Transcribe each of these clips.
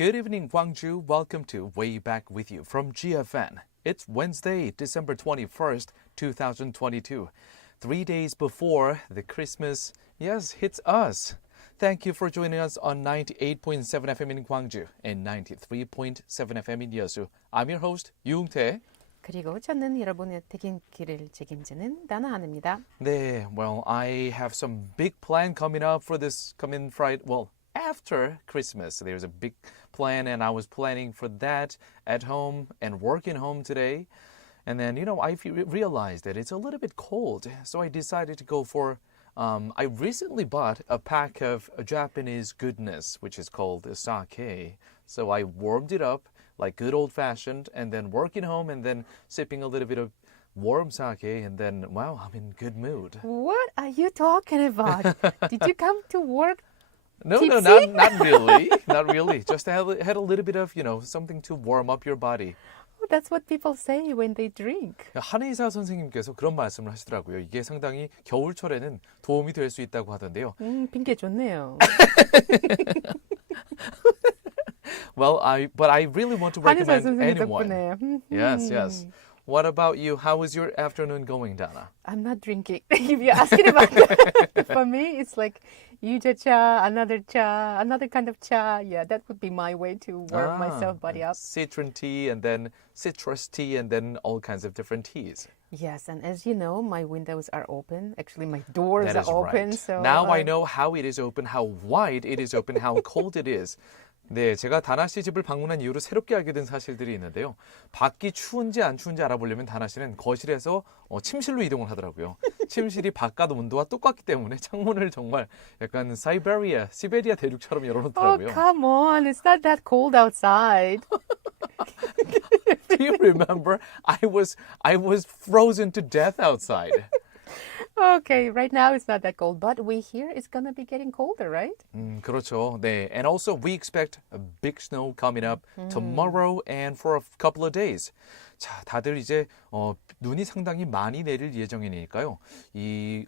Good evening, Gwangju. Welcome to Way Back With You from GFN. It's Wednesday, December 21st, 2022. 3 days before the Christmas, hits us. Thank you for joining us on 98.7 FM in Gwangju and 93.7 FM in Yeosu. I'm your host, Yoong-tae. 그리고 저는 여러분의 퇴근길을 책임지는 나나한입니다. 네, well, I have some big plan coming up for this coming Friday. Well, after Christmas, there's a big plan, and I was planning for that at home and working home today. And then, I realized that it's a little bit cold, so I decided to go for. I recently bought a pack of Japanese goodness, which is called sake. So I warmed it up like good old-fashioned, and then working home, and then sipping a little bit of warm sake, and then, wow, I'm in good mood. What are you talking about? Did you come to work No, tipsy? not really. Not really. Just had a little bit of, something to warm up your body. Oh, that's what people say when they drink. 한의사 선생님께서 그런 말씀을 하시더라고요. 이게 상당히 겨울철에는 도움이 될 수 있다고 하던데요. 핑계 좋네요. Well, but I really want to recommend 한의사 선생님 anyone. 덕분에. Yes. What about you? How is your afternoon going, Dana? I'm not drinking. If you're asking about that, for me, it's like yuja cha, another kind of cha. Yeah, that would be my way to warm myself body up. Citron tea, and then citrus tea, and then all kinds of different teas. Yes, and as you know, my windows are open. Actually, my doors That are is open. right. So Now I know how it is open, how wide it is open, how cold it is. 네, 제가 다나 씨 집을 방문한 이후로 새롭게 알게 된 사실들이 있는데요. 밖이 추운지 안 추운지 알아보려면 다나 씨는 거실에서 침실로 이동을 하더라고요. 침실이 바깥 온도와 똑같기 때문에 창문을 정말 약간 시베리아 대륙처럼 열어놓더라고요. Oh, come on. It's not that cold outside. Do you remember? I was frozen to death outside. Okay, right now it's not that cold, but we hear it's gonna be getting colder, right? 그렇죠. 네, and also we expect a big snow coming up tomorrow and for a couple of days. 자, 다들 이제 눈이 상당히 많이 내릴 예정이니까요.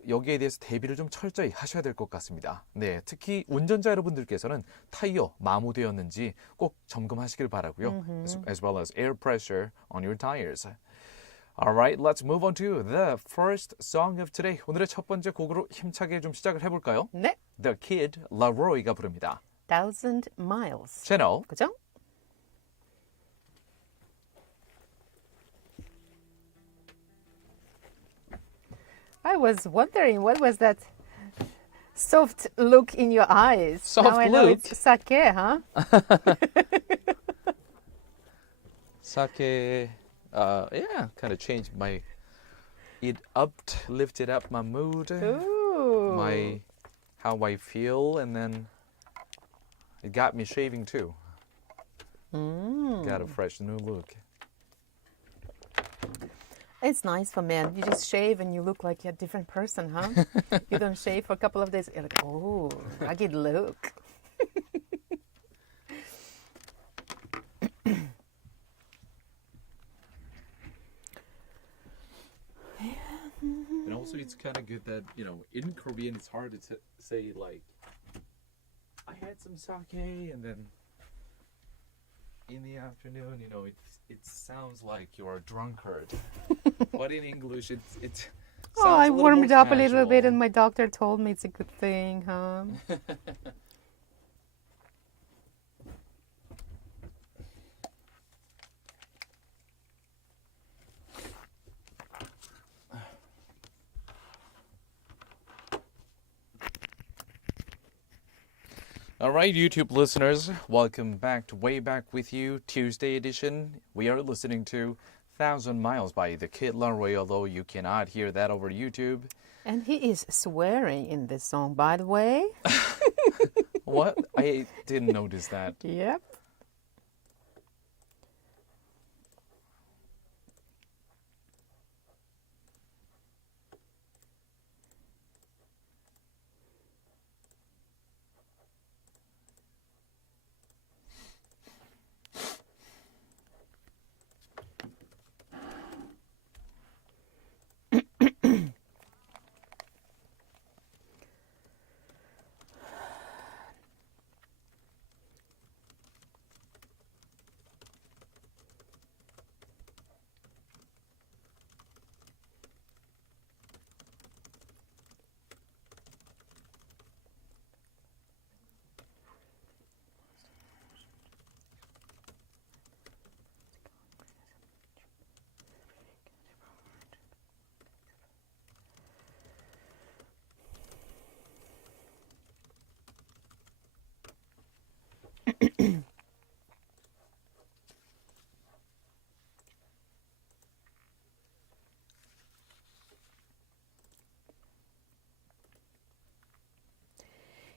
여기에 대해서 대비를 좀 철저히 하셔야 될 것 같습니다. 네, 특히 운전자 여러분들께서는 타이어 마모되었는지 꼭 점검하시길 바라고요. As well as air pressure on your tires. All right, let's move on to the first song of today. 오늘의 첫 번째 곡으로 힘차게 좀 시작을 해볼까요? 네. The Kid Larroi가 부릅니다. 1000 miles. 채널 그죠? I was wondering what was that soft look in your eyes. Soft now I know look? it's sake, huh? Sake, kind of changed lifted up my mood, Ooh. how I feel, and then it got me shaving too. Got a fresh new look. It's nice for men. You just shave and you look like you're a different person, huh? You don't shave for a couple of days. You're like, oh, rugged look. And also it's kind of good that, in Korean it's hard to say like, I had some sake, and then in the afternoon, it sounds like you're a drunkard. But in English, it sounds I a little warmed more up a little bit casual. and my doctor told me it's a good thing, huh? All right, YouTube listeners, welcome back to Way Back With You, Tuesday edition. We are listening to 1000 Miles by the Kid Laroi, although you cannot hear that over YouTube. And he is swearing in this song, by the way. What? I didn't notice that. Yep.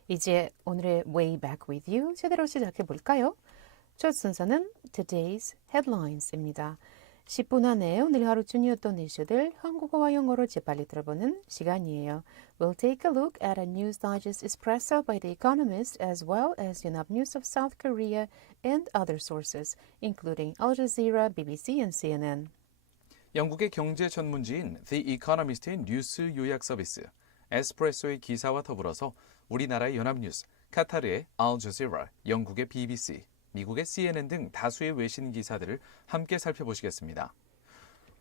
이제 오늘의 Way Back With You 제대로 시작해 볼까요? 첫 순서는 Today's Headlines입니다. 10분 안에 오늘 하루 중이었던 이슈들 한국어와 영어로 재빨리 들어보는 시간이에요. We'll take a look at a news digest espresso by The Economist as well as Yonhap News of South Korea and other sources, including Al Jazeera, BBC and CNN. 영국의 경제 전문지인 The Economist의 뉴스 요약 서비스 에스프레소의 기사와 더불어서 우리나라의 연합뉴스, 카타르의 Al Jazeera, 영국의 BBC, 미국의 CNN 등 다수의 외신 기사들을 함께 살펴보시겠습니다.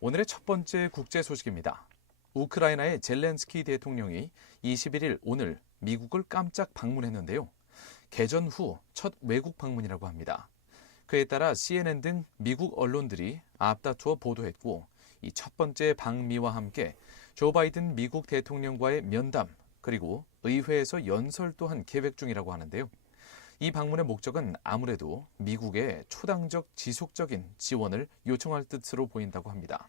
오늘의 첫 번째 국제 소식입니다. 우크라이나의 젤렌스키 대통령이 21일 오늘 미국을 깜짝 방문했는데요. 개전 후 첫 외국 방문이라고 합니다. 그에 따라 CNN 등 미국 언론들이 앞다투어 보도했고 이 첫 번째 방미와 함께 조 바이든 미국 대통령과의 면담 그리고 의회에서 연설 또한 계획 중이라고 하는데요. 이 방문의 목적은 아무래도 미국의 초당적 지속적인 지원을 요청할 뜻으로 보인다고 합니다.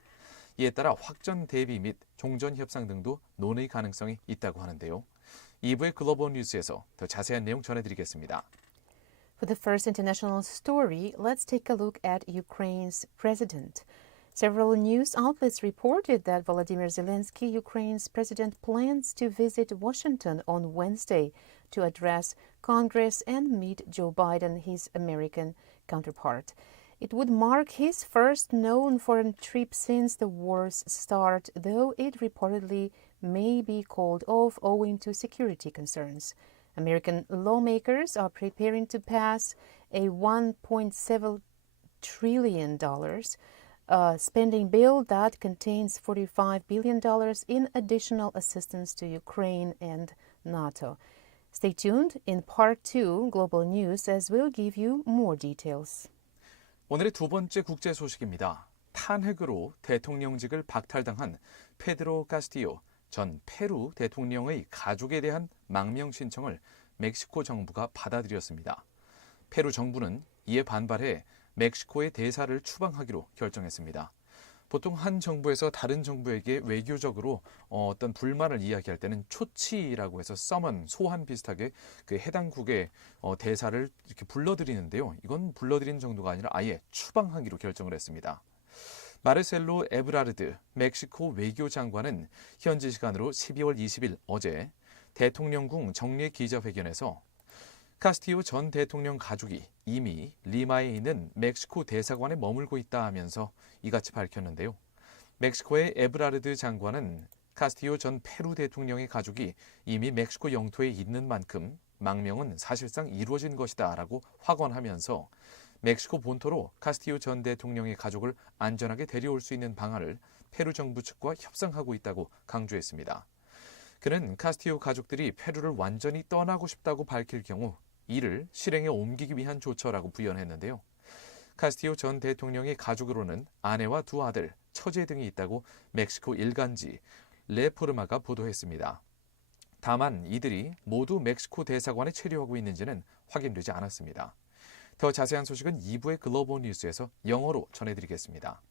이에 따라 확전 대비 및 종전 협상 등도 논의 가능성이 있다고 하는데요. 2부의 글로벌 뉴스에서 더 자세한 내용 전해드리겠습니다. For the first international story, let's take a look at Ukraine's president. Several news outlets reported that Volodymyr Zelensky, Ukraine's president, plans to visit Washington on Wednesday to address Congress and meet Joe Biden, his American counterpart. It would mark his first known foreign trip since the war's start, though it reportedly may be called off owing to security concerns. American lawmakers are preparing to pass a $1.7 trillion spending bill that contains $45 billion in additional assistance to Ukraine and NATO. Stay tuned in Part 2 Global News as we'll give you more details. 오늘의 두 번째 국제 소식입니다. 탄핵으로 대통령직을 박탈당한 페드로 카스티요 전 페루 대통령의 가족에 대한 망명 신청을 멕시코 정부가 받아들였습니다. 페루 정부는 이에 반발해 멕시코의 대사를 추방하기로 결정했습니다. 보통 한 정부에서 다른 정부에게 외교적으로 어떤 불만을 이야기할 때는 초치라고 해서 서먼, 소환 비슷하게 그 해당국의 대사를 이렇게 불러들이는데요. 이건 불러들이는 정도가 아니라 아예 추방하기로 결정을 했습니다. 마르셀로 에브라르드 멕시코 외교장관은 현지 시간으로 12월 20일 어제 대통령궁 정례 기자회견에서 카스티요 전 대통령 가족이 이미 리마에 있는 멕시코 대사관에 머물고 있다 하면서 이같이 밝혔는데요. 멕시코의 에브라르드 장관은 카스티요 전 페루 대통령의 가족이 이미 멕시코 영토에 있는 만큼 망명은 사실상 이루어진 것이다 라고 확언하면서 멕시코 본토로 카스티요 전 대통령의 가족을 안전하게 데려올 수 있는 방안을 페루 정부 측과 협상하고 있다고 강조했습니다. 그는 카스티요 가족들이 페루를 완전히 떠나고 싶다고 밝힐 경우 이를 실행에 옮기기 위한 조처라고 부연했는데요. 카스티요 전 대통령의 가족으로는 아내와 두 아들, 처제 등이 있다고 멕시코 일간지 레포르마가 보도했습니다. 다만 이들이 모두 멕시코 대사관에 체류하고 있는지는 확인되지 않았습니다. 더 자세한 소식은 2부의 글로벌 뉴스에서 영어로 전해드리겠습니다.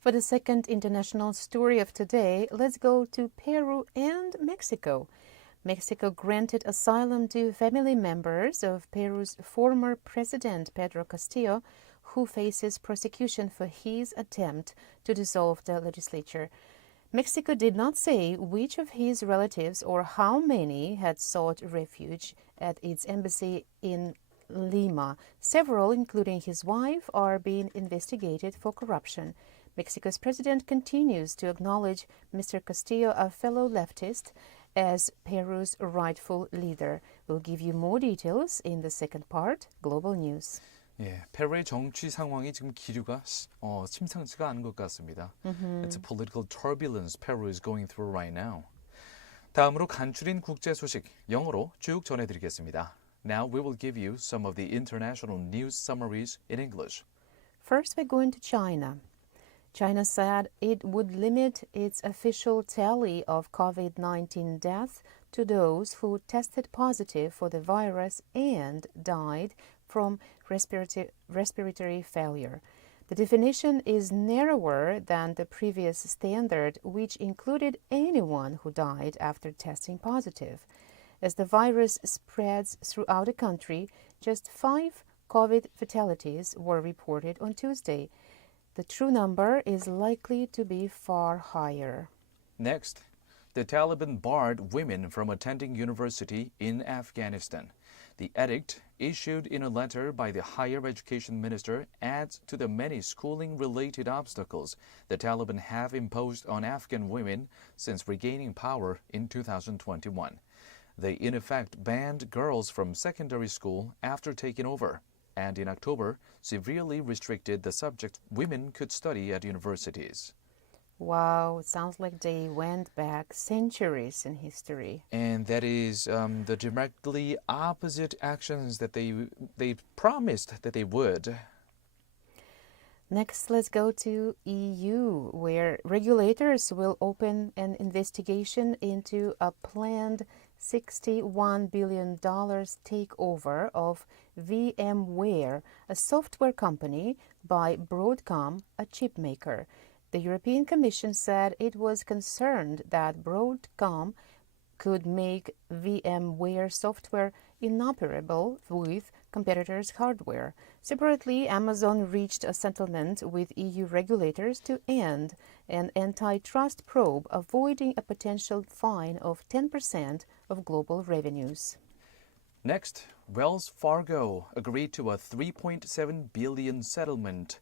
For the second international story of today, let's go to Peru and Mexico. Mexico granted asylum to family members of Peru's former president, Pedro Castillo, who faces prosecution for his attempt to dissolve the legislature. Mexico did not say which of his relatives or how many had sought refuge at its embassy in Lima. Several, including his wife, are being investigated for corruption. Mexico's president continues to acknowledge Mr. Castillo, a fellow leftist, as Peru's rightful leader. We'll give you more details in the second part, Global News. 예, 페루의 정치 상황이 지금 기류가 심상치가 않은 것 같습니다. It's a political turbulence Peru is going through right now. 다음으로 간추린 국제 소식 영어로 쭉 전해드리겠습니다. Now we will give you some of the international news summaries in English. First, we're going to China. China said it would limit its official tally of COVID-19 deaths to those who tested positive for the virus and died from respiratory failure. The definition is narrower than the previous standard, which included anyone who died after testing positive. As the virus spreads throughout the country, just 5 COVID fatalities were reported on Tuesday. The true number is likely to be far higher. Next, the Taliban barred women from attending university in Afghanistan. The edict, issued in a letter by the higher education minister, adds to the many schooling-related obstacles the Taliban have imposed on Afghan women since regaining power in 2021. They in effect banned girls from secondary school after taking over, and in October, severely restricted the subjects women could study at universities. Wow, it sounds like they went back centuries in history. And that is the directly opposite actions that they promised that they would. Next, let's go to EU, where regulators will open an investigation into a planned $61 billion takeover of VMware, a software company, by Broadcom, a chip maker. The European Commission said it was concerned that Broadcom could make VMware software inoperable with competitors' hardware. Separately, Amazon reached a settlement with EU regulators to end an antitrust probe, avoiding a potential fine of 10% of global revenues. Next, Wells Fargo agreed to a $3.7 billion settlement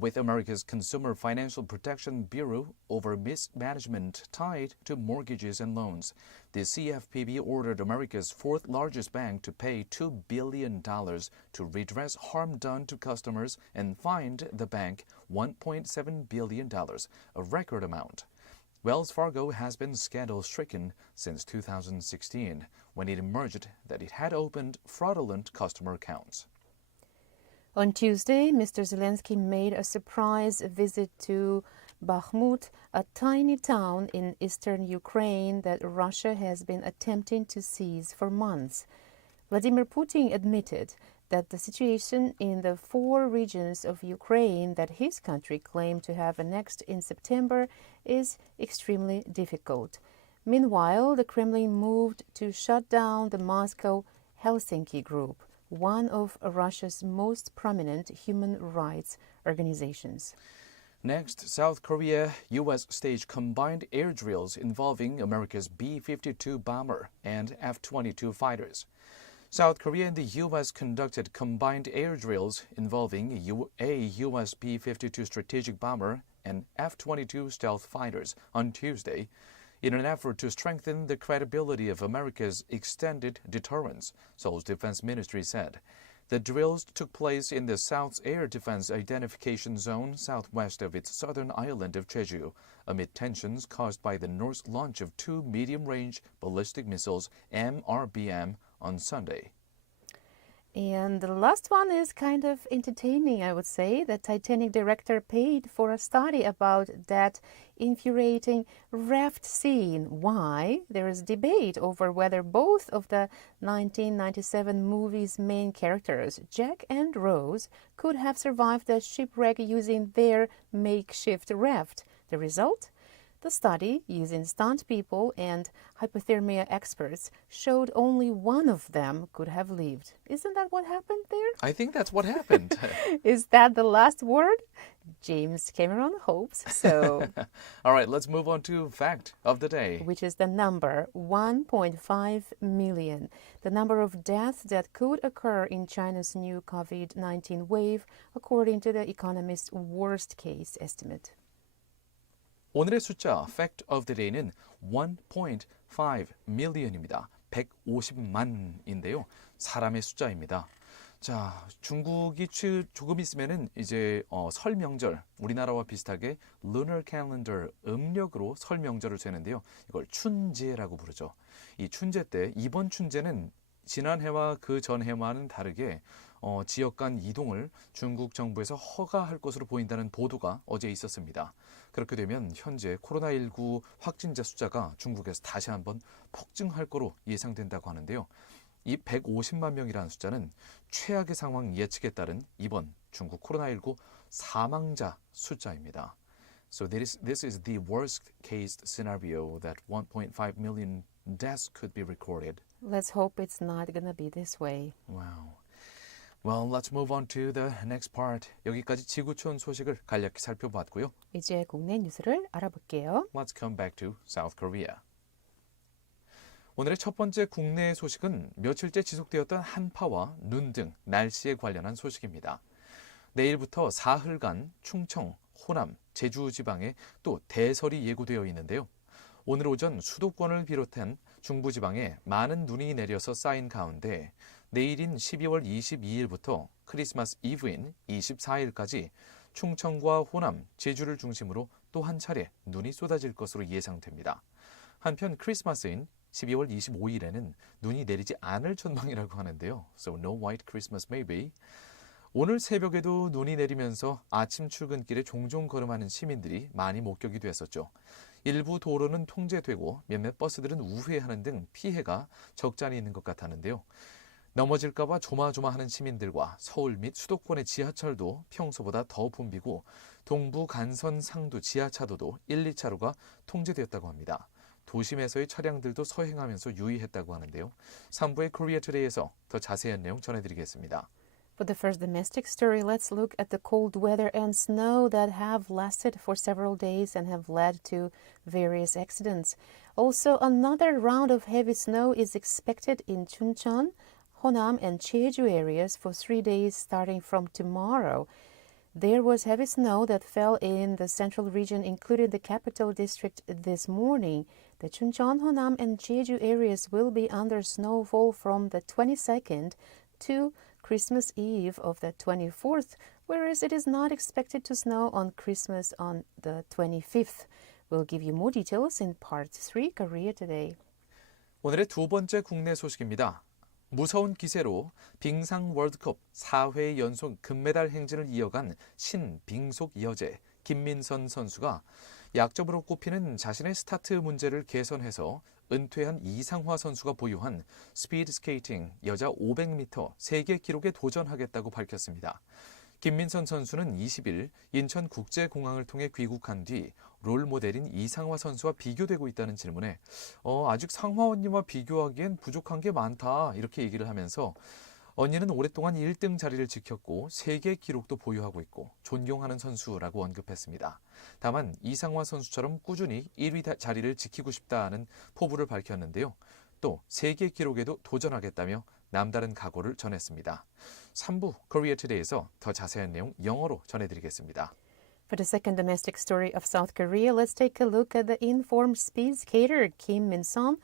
with America's Consumer Financial Protection Bureau over mismanagement tied to mortgages and loans. The CFPB ordered America's fourth largest bank to pay $2 billion to redress harm done to customers and fined the bank $1.7 billion, a record amount. Wells Fargo has been scandal-stricken since 2016, when it emerged that it had opened fraudulent customer accounts. On Tuesday, Mr. Zelensky made a surprise visit to Bakhmut, a tiny town in eastern Ukraine that Russia has been attempting to seize for months. Vladimir Putin admitted that the situation in the 4 regions of Ukraine that his country claimed to have annexed in September is extremely difficult. Meanwhile, the Kremlin moved to shut down the Moscow-Helsinki Group, one of Russia's most prominent human rights organizations. Next, South Korea-U.S. staged combined air drills involving America's B-52 bomber and F-22 fighters. South Korea and the U.S. conducted combined air drills involving a U.S. B-52 strategic bomber and F-22 stealth fighters on Tuesday, in an effort to strengthen the credibility of America's extended deterrence, Seoul's defense ministry said. The drills took place in the South's Air Defense Identification Zone southwest of its southern island of Jeju, amid tensions caused by the North's launch of 2 medium-range ballistic missiles, MRBM, on Sunday. And the last one is kind of entertaining, I would say. The Titanic director paid for a study about that infuriating raft scene. Why? There is debate over whether both of the 1997 movie's main characters, Jack and Rose, could have survived the shipwreck using their makeshift raft. The result? The study, using stunt people and hypothermia experts, showed only one of them could have lived. Isn't that what happened there? I think that's what happened. Is that the last word? James Cameron hopes so. All right, let's move on to fact of the day, Which is the number 1.5 million, the number of deaths that could occur in China's new COVID-19 wave, according to the Economist's worst-case estimate. 오늘의 숫자 fact of the day는 1.5 million입니다. 150만인데요. 사람의 숫자입니다. 자, 중국이 조금 있으면은 이제 설 명절, 우리나라와 비슷하게 lunar calendar, 음력으로 설 명절을 세는데요. 이걸 춘제라고 부르죠. 이 춘제 때 이번 춘제는 지난 해와 그 전 해와는 다르게 지역 간 이동을 중국 정부에서 허가할 것으로 보인다는 보도가 어제 있었습니다. 그렇게 되면 현재 코로나19 확진자 숫자가 중국에서 다시 한번 폭증할 거로 예상된다고 하는데요. 이 150만 명이라는 숫자는 최악의 상황 예측에 따른 이번 중국 코로나19 사망자 숫자입니다. So this is the worst case scenario that 1.5 million deaths could be recorded. Let's hope it's not gonna be this way. Wow. Well, let's move on to the next part. 여기까지 지구촌 소식을 간략히 살펴봤고요. 이제 국내 뉴스를 알아볼게요. Let's come back to South Korea. 오늘의 첫 번째 국내 소식은 며칠째 지속되었던 한파와 눈 등 날씨에 관련한 소식입니다. 내일부터 사흘간 충청, 호남, 제주 지방에 또 대설이 예고되어 있는데요. 오늘 오전 수도권을 비롯한 중부지방에 많은 눈이 내려서 쌓인 가운데 내일인 12월 22일부터 크리스마스 이브인 24일까지 충청과 호남, 제주를 중심으로 또 한 차례 눈이 쏟아질 것으로 예상됩니다. 한편 크리스마스인 12월 25일에는 눈이 내리지 않을 전망이라고 하는데요. So no white Christmas maybe. 오늘 새벽에도 눈이 내리면서 아침 출근길에 종종 걸음하는 시민들이 많이 목격이 됐었죠. 일부 도로는 통제되고 몇몇 버스들은 우회하는 등 피해가 적잖이 있는 것 같았는데요. 넘어질까 봐 조마조마하는 시민들과 서울 및 수도권의 지하철도 평소보다 더 붐비고 동부 간선 상도 지하차도도 1, 2차로가 통제되었다고 합니다. 도심에서의 차량들도 서행하면서 유의했다고 하는데요. 3부의 코리아 투데이에서 더 자세한 내용 전해드리겠습니다. For the first domestic story, let's look at the cold weather and snow that have lasted for several days and have led to various accidents. Also, another round of heavy snow is expected in Chuncheon, Honam, and Jeju areas for 3 days starting from tomorrow. There was heavy snow that fell in the central region, including the capital district, this morning. The Chuncheon, Honam, and Jeju areas will be under snowfall from the 22nd to Christmas Eve of the 24th, whereas it is not expected to snow on Christmas on the 25th. We'll give you more details in Part 3, Korea Today. 오늘의 두 번째 국내 소식입니다. 무서운 기세로 빙상 월드컵 4회 연속 금메달 행진을 이어간 신빙속 여제 김민선 선수가 약점으로 꼽히는 자신의 스타트 문제를 개선해서 은퇴한 이상화 선수가 보유한 스피드 스케이팅 여자 500m 세계 기록에 도전하겠다고 밝혔습니다. 김민선 선수는 20일 인천국제공항을 통해 귀국한 뒤 롤모델인 이상화 선수와 비교되고 있다는 질문에 아직 상화 언니와 비교하기엔 부족한 게 많다 이렇게 얘기를 하면서 언니는 오랫동안 1등 자리를 지켰고 세계 기록도 보유하고 있고 존경하는 선수라고 언급했습니다. 다만 이상화 선수처럼 꾸준히 1위 자리를 지키고 싶다는 포부를 밝혔는데요. 또 세계 기록에도 도전하겠다며 남다른 각오를 전했습니다. 3부 코리아 투데이에서 더 자세한 내용 영어로 전해드리겠습니다. For the second domestic story of South Korea, let's take a look at the informed speed skater Kim Min-sun,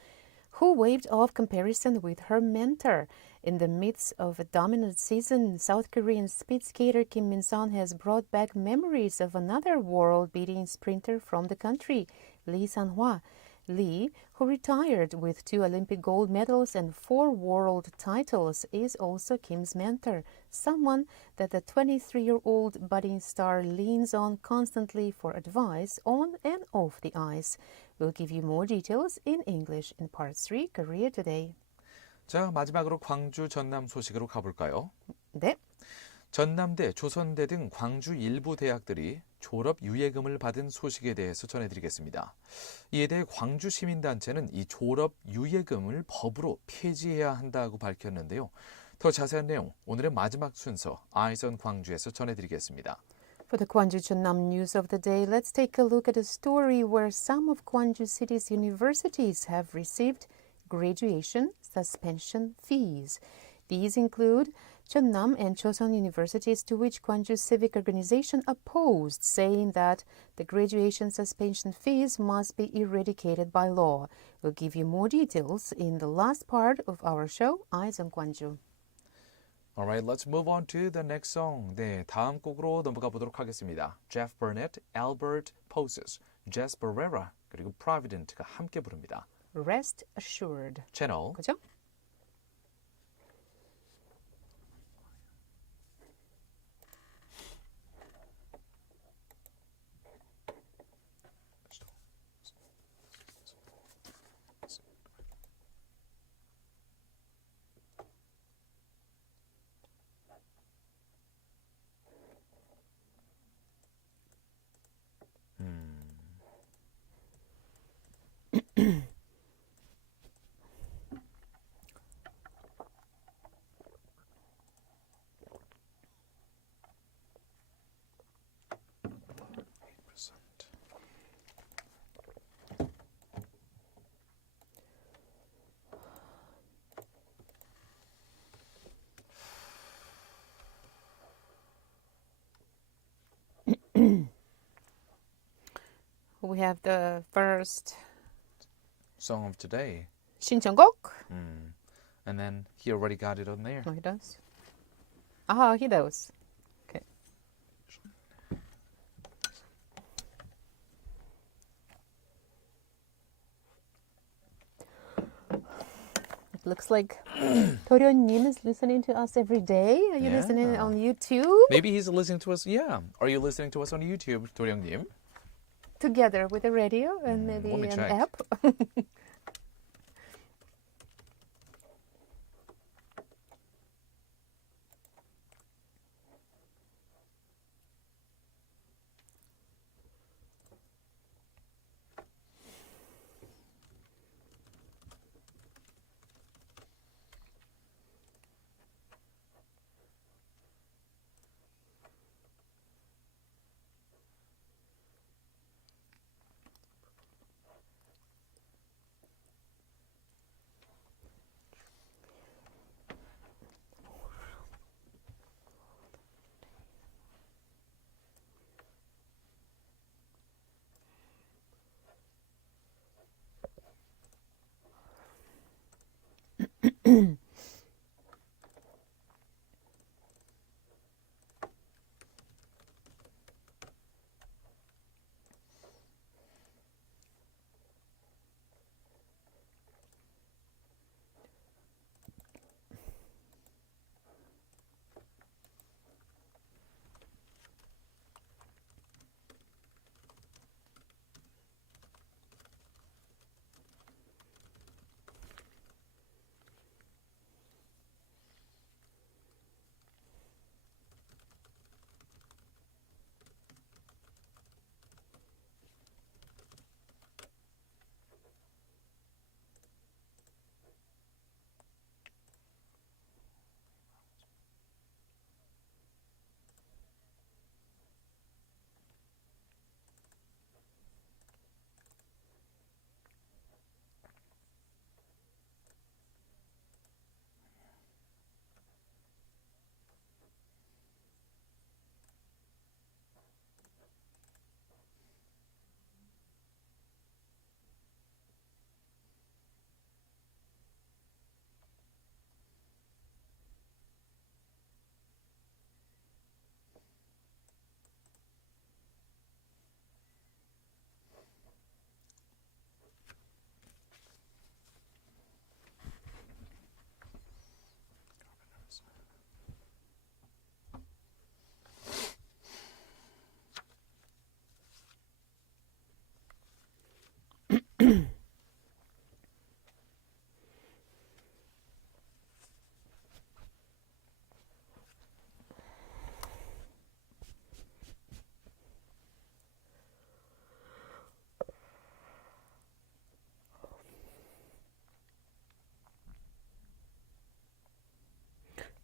who waved off comparison with her mentor. In the midst of a dominant season, South Korean speed skater Kim Min-sun has brought back memories of another world-beating sprinter from the country, Lee San-hwa. Lee, who retired with 2 Olympic gold medals and 4 world titles, is also Kim's mentor, someone that the 23-year-old budding star leans on constantly for advice on and off the ice. We'll give you more details in English in Part 3, Korea Today. 자, 마지막으로 광주 전남 소식으로 가볼까요? 네. 전남대, 조선대 등 광주 일부 대학들이 졸업 유예금을 받은 소식에 대해서 전해드리겠습니다. 이에 대해 광주 시민단체는 이 졸업 유예금을 법으로 폐지해야 한다고 밝혔는데요. 더 자세한 내용 오늘의 마지막 순서 Eyes on 광주에서 전해드리겠습니다. For the Gwangju-전남 news of the day, let's take a look at a story where some of Gwangju City's universities have received graduation suspension fees. These include Jeonnam and Chosun universities, to which Gwangju Civic Organization opposed, saying that the graduation suspension fees must be eradicated by law. We'll give you more details in the last part of our show, Eyes on Gwangju. Alright, let's move on to the next song. 네, 다음 곡으로 넘어가 보도록 하겠습니다. Jeff Burnett, Albert Poses, Jess Barrera, 그리고 Provident가 함께 부릅니다. Rest assured. 채널 그죠? we have the first Song of today. 신청곡. And then he already got it on there. Oh, he does? Ah, he does. Okay. It looks like 도련님 is listening to us every day. Are you listening on YouTube? Maybe he's listening to us. Yeah. Are you listening to us on YouTube, 도령님? Together with the radio and maybe let me an check. app.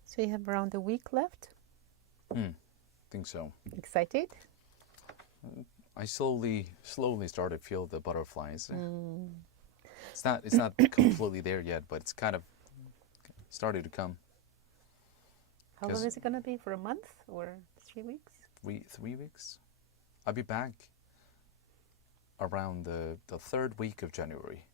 So you have around a week left. Think so. Excited? I slowly started to feel the butterflies. It's not completely there yet, but it's kind of started to come. How long is it going to be? For a month or 3 weeks? 3 weeks. I'll be back around the third week of January.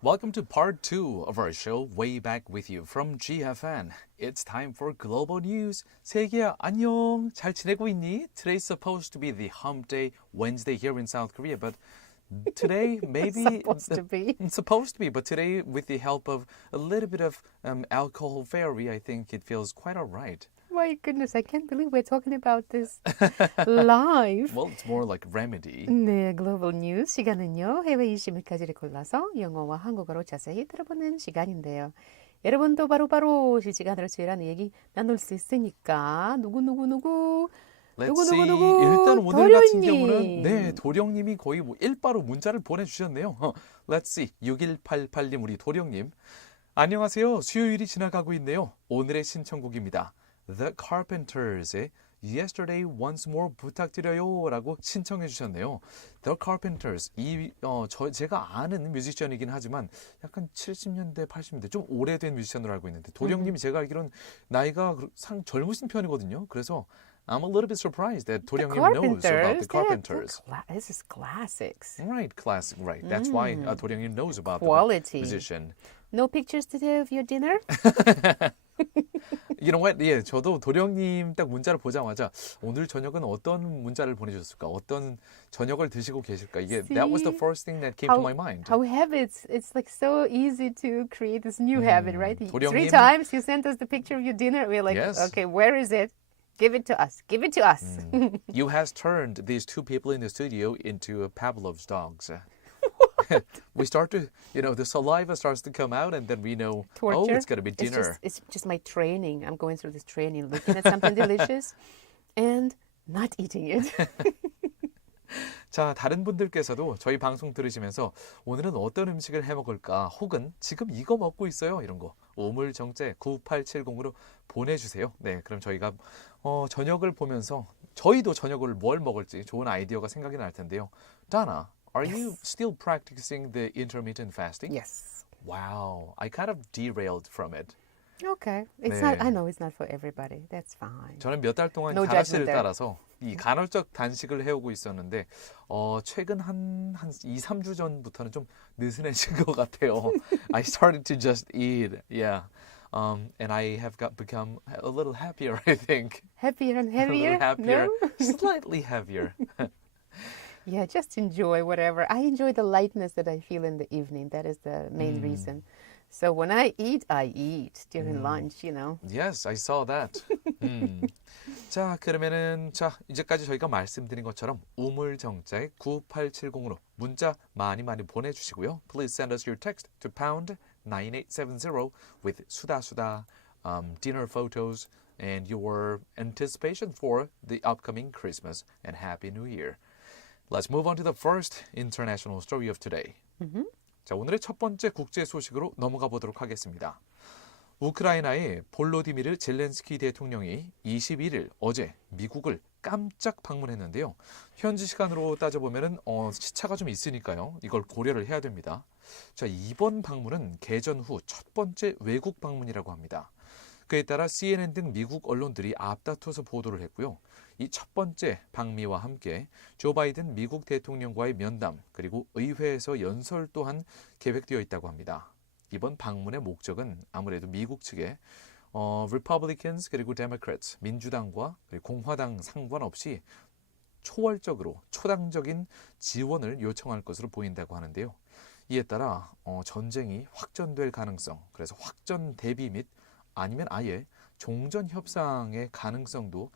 Welcome to part 2 of our show, Way Back With You from GFN. It's time for global news. 세계야, 안녕. 잘 지내고 있니? Today's supposed to be the hump day Wednesday here in South Korea, but today maybe It's supposed to be, but today with the help of a little bit of alcohol fairy, I think it feels quite all right. My goodness, I can't believe we're talking about this live. Well, it's more like remedy. 네, 글로벌 뉴스 시간은요. 해외 이슈까지를 골라서 영어와 한국어로 자세히 들어보는 시간인데요. 여러분도 바로바로 실시간으로 저희랑 얘기 나눌 수 있으니까 누구 Let's see. 일단 오늘 같은 경우는 네, 도령님이 거의 뭐 일바로 문자를 보내주셨네요. Let's see. 6188님 우리 도령님. 안녕하세요. 수요일이 지나가고 있네요. 오늘의 신청곡입니다. The Carpenters의 Yesterday once more 부탁드려요 라고 신청해 주셨네요. The Carpenters, 제가 아는 뮤지션이긴 하지만 약간 70년대, 80년대 좀 오래된 뮤지션으로 알고 있는데 도령님이 제가 알기로는 나이가 젊으신 편이거든요. 그래서 I'm a little bit surprised that 도령님 knows about the Carpenters. This is classics. Right, classic, right. That's why 도령님 knows about Quality. the musician. No pictures today of your dinner? You know what? 예, 저도 도령님 딱 문자를 보자마자 오늘 저녁은 어떤 문자를 보내주셨을까? 어떤 저녁을 드시고 계실까? 이게 that was the first thing that came to my mind. How habits, it's like so easy to create this new habit, right? 도령님, 3 times you sent us the picture of your dinner. We're like, yes. okay, where is it? Give it to us. Give it to us. You has turned these two people in the studio into Pavlov's dogs. We start to, the saliva starts to come out and then we know, Torture. oh, it's going to be dinner. It's just my training. I'm going through this training, looking at something delicious and not eating it. 자, 다른 분들께서도 저희 방송 들으시면서 오늘은 어떤 음식을 해 먹을까? 혹은 지금 이거 먹고 있어요. 이런 거. 오물정제 9870으로 보내주세요. 네, 그럼 저희가 저녁을 보면서 저희도 저녁을 뭘 먹을지 좋은 아이디어가 생각이 날 텐데요. Donna, are you still practicing the intermittent fasting? Yes. Wow, I kind of derailed from it. Okay. It's 네. not. I know it's not for everybody. That's fine. 저는 몇 달 동안 No 가나 씨를 judgment there. 따라서 이 간헐적 단식을 해오고 있었는데 최근 한 2, 3주 전부터는 좀 느슨해진 것 같아요. I started to just eat, yeah. And I have become a little happier, I think. Happier and A heavier? little happier, No? slightly heavier. Yeah, just enjoy whatever. I enjoy the lightness that I feel in the evening. That is the main reason. So when I eat during lunch, Yes, I saw that. 자, 그러면은 이제까지 저희가 말씀드린 것처럼 우물정자의 9870으로 문자 많이 보내주시고요. Please send us your text to pound 9870 with 수다수다, dinner photos, and your anticipation for the upcoming Christmas and Happy New Year. Let's move on to the first international story of today. 자, 오늘의 첫 번째 국제 소식으로 넘어가 보도록 하겠습니다. 우크라이나의 볼로디미르 젤렌스키 대통령이 21일 어제 미국을 깜짝 방문했는데요. 현지 시간으로 따져보면은 시차가 좀 있으니까요. 이걸 고려를 해야 됩니다. 자, 이번 방문은 개전 후 첫 번째 외국 방문이라고 합니다. 그에 따라 CNN 등 미국 언론들이 앞다퉈서 보도를 했고요. 이 첫 번째 방미와 함께 조 바이든 미국 대통령과의 면담 그리고 의회에서 연설 또한 계획되어 있다고 합니다. 이번 방문의 목적은 아무래도 미국 측에 Republicans 그리고 Democrats, 민주당과 그리고 공화당 상관없이 초월적으로 초당적인 지원을 요청할 것으로 보인다고 하는데요. 이에 따라 전쟁이 확전될 가능성, 그래서 확전 대비 및 아니면 아예 종전 협상의 가능성도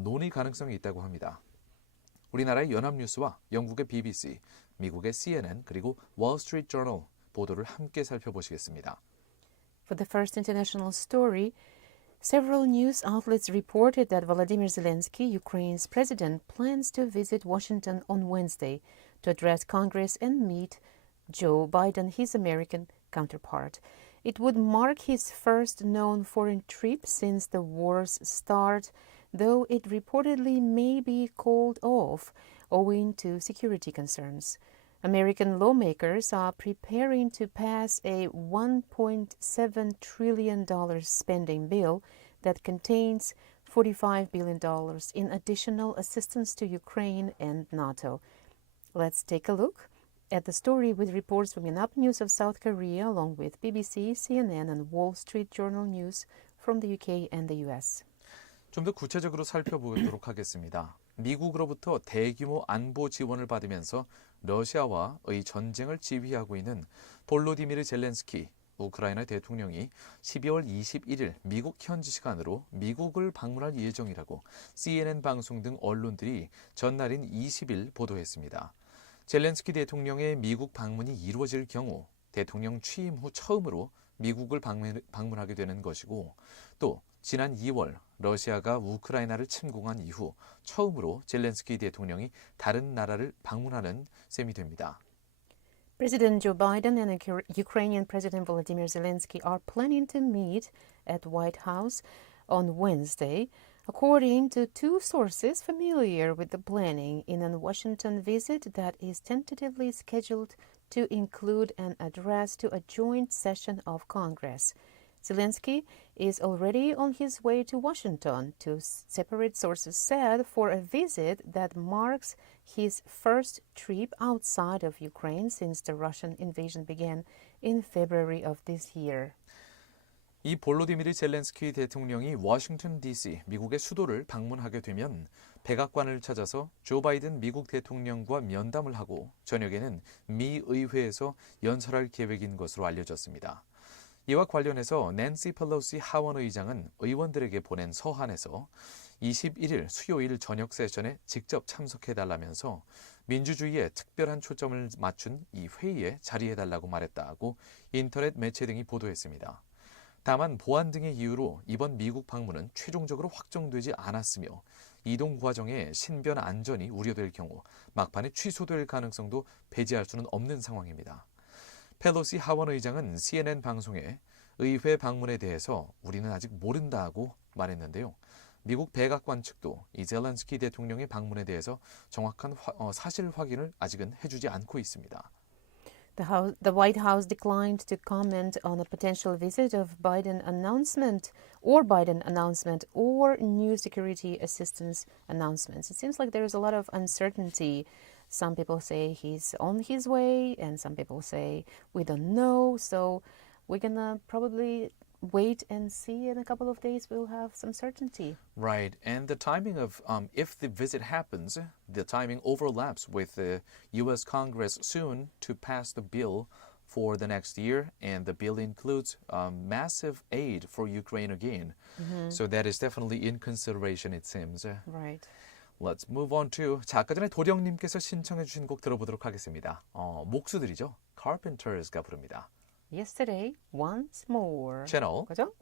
논의 가능성이 있다고 합니다. 우리나라의 연합뉴스와 영국의 BBC, 미국의 CNN 그리고 월스트리트 저널 보도를 함께 살펴보시겠습니다. For the first international story, several news outlets reported that Volodymyr Zelensky, Ukraine's president, plans to visit Washington on Wednesday to address Congress and meet Joe Biden, his American counterpart. It would mark his first known foreign trip since the war's start, though it reportedly may be called off owing to security concerns. American lawmakers are preparing to pass a $1.7 trillion spending bill that contains $45 billion in additional assistance to Ukraine and NATO. Let's take a look at the story with reports from Yonhap News of South Korea, along with BBC, CNN, and Wall Street Journal News from the UK and the US. 좀 더 구체적으로 살펴보도록 하겠습니다. 미국으로부터 대규모 안보 지원을 받으면서 러시아와의 전쟁을 지휘하고 있는 볼로디미르 젤렌스키 우크라이나 대통령이 12월 21일 미국 현지 시간으로 미국을 방문할 예정이라고 CNN 방송 등 언론들이 전날인 20일 보도했습니다. 젤렌스키 대통령의 미국 방문이 이루어질 경우 대통령 취임 후 처음으로 미국을 방문하게 되는 것이고 또 지난 2월 러시아가 우크라이나를 침공한 이후 처음으로 젤렌스키 대통령이 다른 나라를 방문하는 셈이 됩니다. President Joe Biden and Ukrainian President Volodymyr Zelensky are planning to meet at White House on Wednesday. According to two sources familiar with the planning in a Washington visit that is tentatively scheduled to include an address to a joint session of Congress, Zelensky is already on his way to Washington, two separate sources said, for a visit that marks his first trip outside of Ukraine since the Russian invasion began in February of this year. 이 볼로디미르 젤렌스키 대통령이 워싱턴 DC, 미국의 수도를 방문하게 되면 백악관을 찾아서 조 바이든 미국 대통령과 면담을 하고 저녁에는 미 의회에서 연설할 계획인 것으로 알려졌습니다. 이와 관련해서 낸시 펠로시 하원 의장은 의원들에게 보낸 서한에서 21일 수요일 저녁 세션에 직접 참석해달라면서 민주주의에 특별한 초점을 맞춘 이 회의에 자리해달라고 말했다고 인터넷 매체 등이 보도했습니다. 다만 보안 등의 이유로 이번 미국 방문은 최종적으로 확정되지 않았으며 이동 과정에 신변 안전이 우려될 경우 막판에 취소될 가능성도 배제할 수는 없는 상황입니다. 펠로시 하원 의장은 CNN 방송에 의회 방문에 대해서 우리는 아직 모른다고 말했는데요. 미국 백악관 측도 이 젤렌스키 대통령의 방문에 대해서 정확한 사실 확인을 아직은 해주지 않고 있습니다. The White House declined to comment on a potential visit of Biden announcement or new security assistance announcements. It seems like there is a lot of uncertainty. Some people say he's on his way, and some people say we don't know. So we're gonna probably wait and see. In a couple of days, we'll have some certainty. Right, and the timing of if the visit happens, the timing overlaps with the U.S. Congress soon to pass the bill for the next year, and the bill includes massive aid for Ukraine again. So that is definitely in consideration, it seems. Right. Let's move on to 아까 전에 도령님께서 신청해 주신 곡 들어보도록 하겠습니다. 목수들이죠. Carpenters가 부릅니다. Yesterday, once more. 채널 그죠?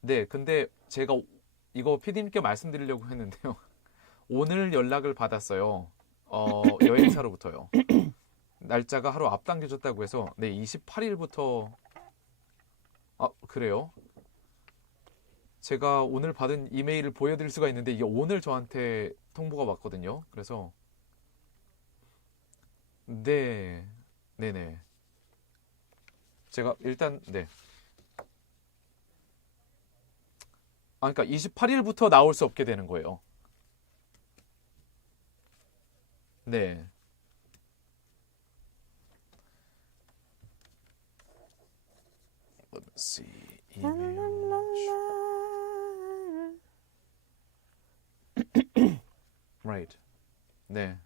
네, 근데 제가 이거 PD님께 말씀드리려고 했는데요. 오늘 연락을 받았어요. 여행사로부터요. 날짜가 하루 앞당겨졌다고 해서 네, 28일부터 그래요? 제가 오늘 받은 이메일을 보여드릴 수가 있는데 이게 오늘 저한테 통보가 왔거든요. 그래서 네네. 제가 일단 네. 그러니까 28일부터 나올 수 없게 되는 거예요. 네. Let me see. Right. 네.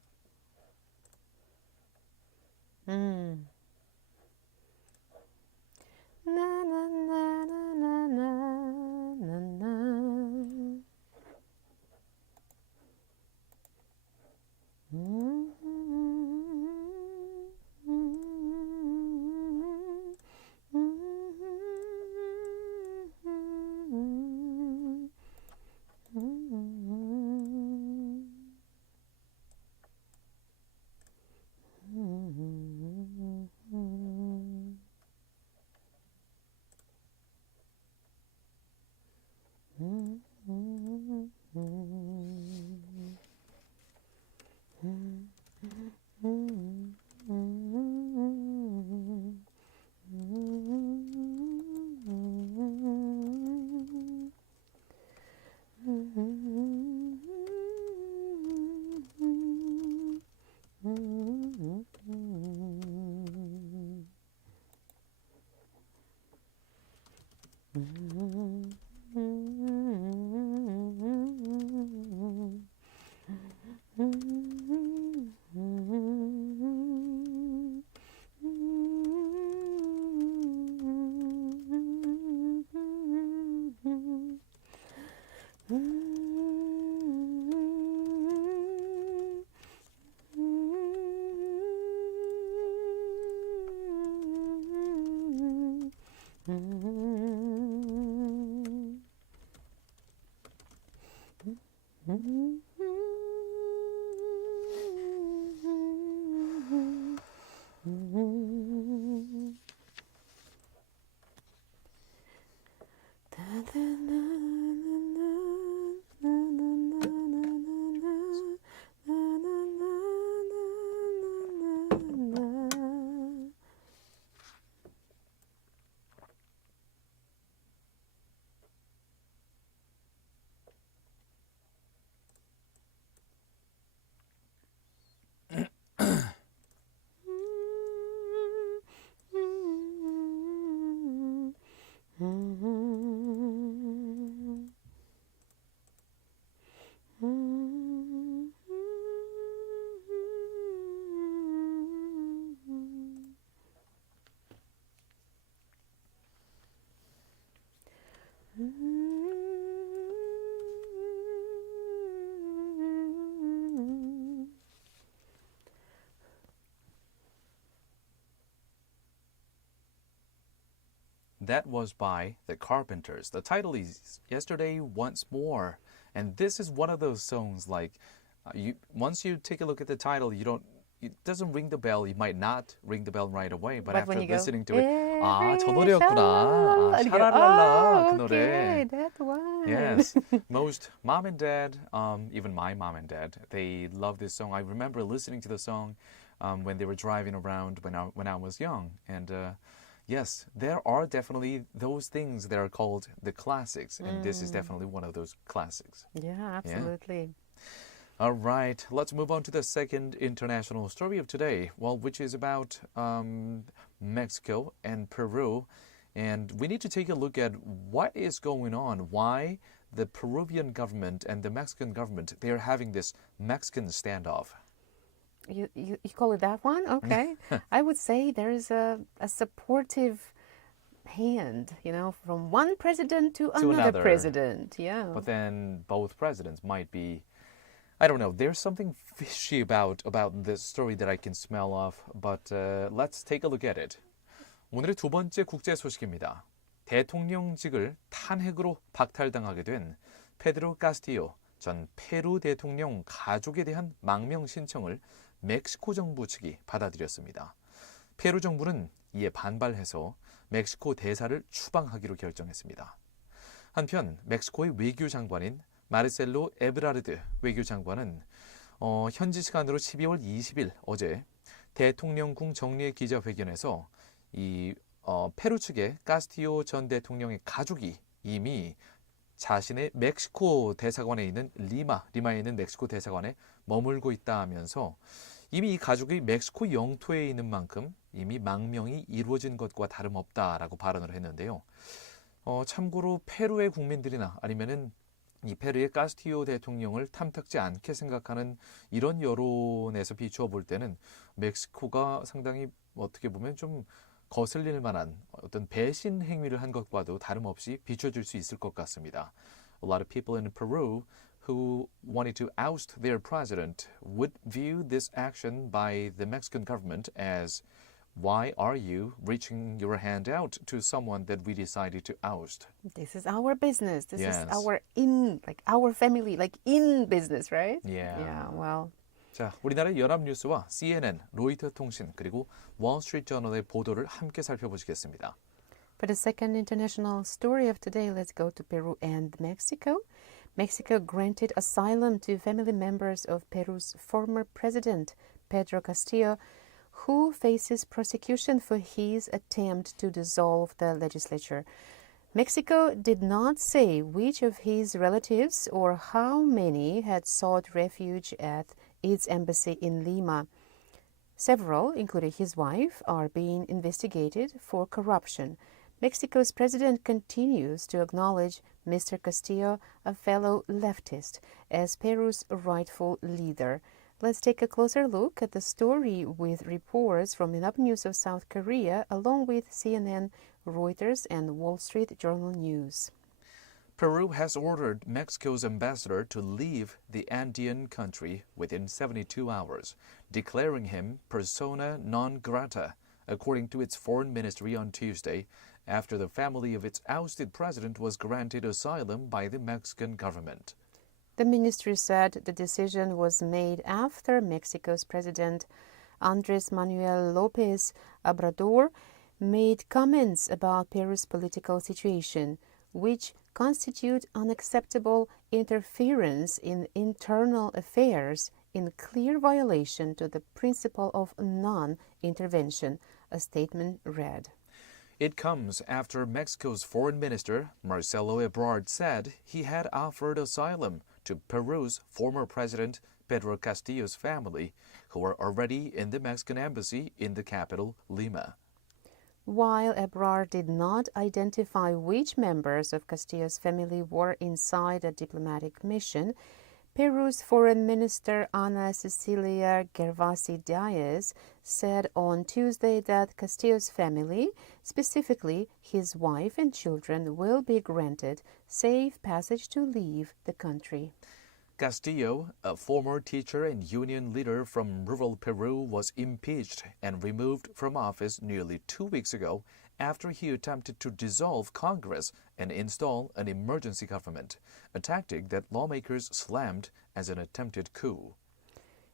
That was by the Carpenters. The title is Yesterday Once More. And this is one of those songs like once you take a look at the title, it doesn't ring the bell. You might not ring the bell right away, but after listening to it, 저 노래였구나. 샤랄랄라 그 노래. Okay, that one. Yes, most mom and dad, even my mom and dad, they love this song. I remember listening to the song when they were driving around when I was young, and yes, there are definitely those things that are called the classics, and this is definitely one of those classics. Yeah, absolutely. Yeah. All right, let's move on to the second international story of today, which is about Mexico and Peru. And we need to take a look at what is going on, why the Peruvian government and the Mexican government, they are having this Mexican standoff. You call it that one? Okay. I would say there is a supportive hand, from one president to another president. Yeah. But then both presidents might be, I don't know, there's something fishy about this story that I can smell off, but let's take a look at it. 오늘의 두 번째 국제 소식입니다. 대통령직을 탄핵으로 박탈당하게 된 페드로 카스티요 전 페루 대통령 가족에 대한 망명 신청을 멕시코 정부 측이 받아들였습니다. 페루 정부는 이에 반발해서 멕시코 대사를 추방하기로 결정했습니다. 한편 멕시코의 외교장관인 마르셀로 에브라르드 외교장관은 현지 시간으로 12월 20일 어제 대통령궁 정례 기자회견에서 이 페루 측의 카스티요 전 대통령의 가족이 이미 자신의 멕시코 대사관에 있는 리마에 있는 멕시코 대사관에 머물고 있다 하면서 이미 이 가족이 멕시코 영토에 있는 만큼 이미 망명이 이루어진 것과 다름없다라고 발언을 했는데요. 참고로 페루의 국민들이나 아니면은 이 페루의 카스티요 대통령을 탐탁지 않게 생각하는 이런 여론에서 비추어 볼 때는 멕시코가 상당히 어떻게 보면 좀 거슬릴 만한 어떤 배신 행위를 한 것과도 다름없이 비춰질 수 있을 것 같습니다. A lot of people in Peru who wanted to oust their president would view this action by the Mexican government as why are you reaching your hand out to someone that we decided to oust? This is our business. This Yes. is our family, in business, right? Yeah. Yeah, well. 자, 우리나라의 연합뉴스와 CNN, 로이터 통신 그리고 월스트리트저널의 보도를 함께 살펴보시겠습니다. For the second international story of today, let's go to Peru and Mexico. Mexico granted asylum to family members of Peru's former president, Pedro Castillo, who faces prosecution for his attempt to dissolve the legislature. Mexico did not say which of his relatives or how many had sought refuge at its embassy in Lima. Several, including his wife, are being investigated for corruption. Mexico's president continues to acknowledge Mr. Castillo, a fellow leftist, as Peru's rightful leader. Let's take a closer look at the story with reports from Enough News of South Korea, along with CNN, Reuters, and Wall Street Journal News. Peru has ordered Mexico's ambassador to leave the Andean country within 72 hours, declaring him persona non grata, according to its foreign ministry on Tuesday, after the family of its ousted president was granted asylum by the Mexican government. The ministry said the decision was made after Mexico's President Andrés Manuel López Obrador made comments about Peru's political situation, which constitute unacceptable interference in internal affairs in clear violation to the principle of non-intervention, a statement read. It comes after Mexico's foreign minister, Marcelo Ebrard, said he had offered asylum to Peru's former president, Pedro Castillo's family, who are already in the Mexican embassy in the capital, Lima. While Ebrard did not identify which members of Castillo's family were inside a diplomatic mission, Peru's Foreign Minister Ana Cecilia Gervasi Diaz said on Tuesday that Castillo's family, specifically his wife and children, will be granted safe passage to leave the country. Castillo, a former teacher and union leader from rural Peru, was impeached and removed from office nearly 2 weeks ago after he attempted to dissolve Congress and install an emergency government, a tactic that lawmakers slammed as an attempted coup.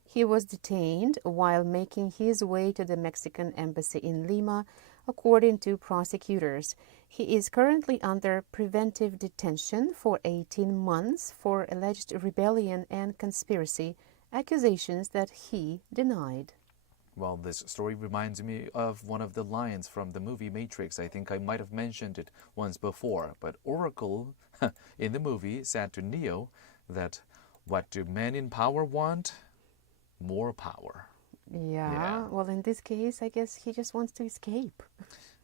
He was detained while making his way to the Mexican embassy in Lima, according to prosecutors. He is currently under preventive detention for 18 months for alleged rebellion and conspiracy, accusations that he denied. Well, this story reminds me of one of the lines from the movie Matrix. I think I might have mentioned it once before, but Oracle in the movie said to Neo that, what do men in power want? More power. Yeah, well, in this case, I guess he just wants to escape.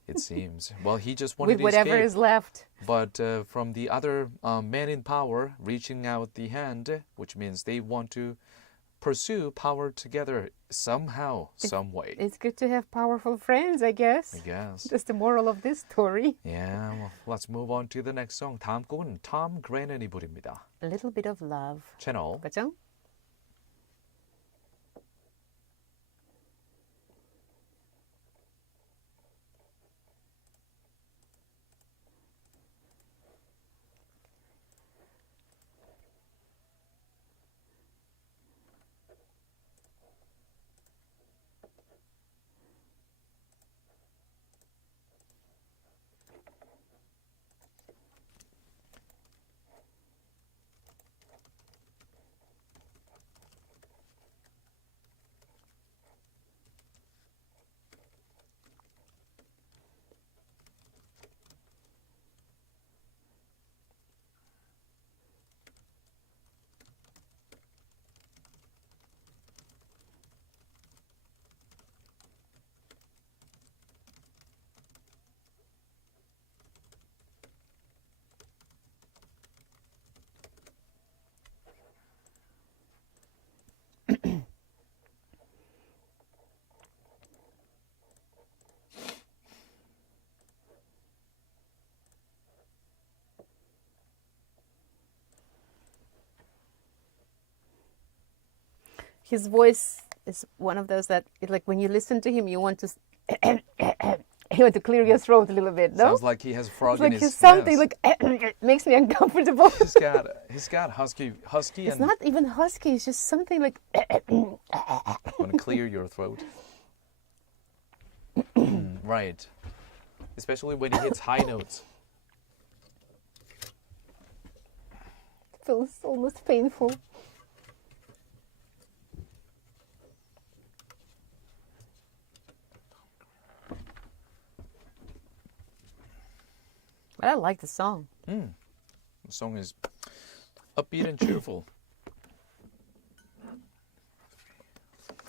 It seems. Well, he just wanted With to whatever escape. is left. But from the other men in power reaching out the hand, which means they want to pursue power together somehow, some way. It's good to have powerful friends, I guess. I guess. That's the moral of this story. Yeah, well, let's move on to the next song. 다음 곡은 톰 그레넌이 부릅니다. A little bit of love. 채널 그죠? His voice is one of those that, like, when you listen to him, you want to you want to clear your throat a little bit, no? Sounds like he has a frog it's in like his something yes. like makes me uncomfortable. He's got husky It's and not even husky. It's just something like. want to clear your throat. Right. Especially when he hits high notes. It feels almost painful. But I like the song. The song is upbeat and cheerful.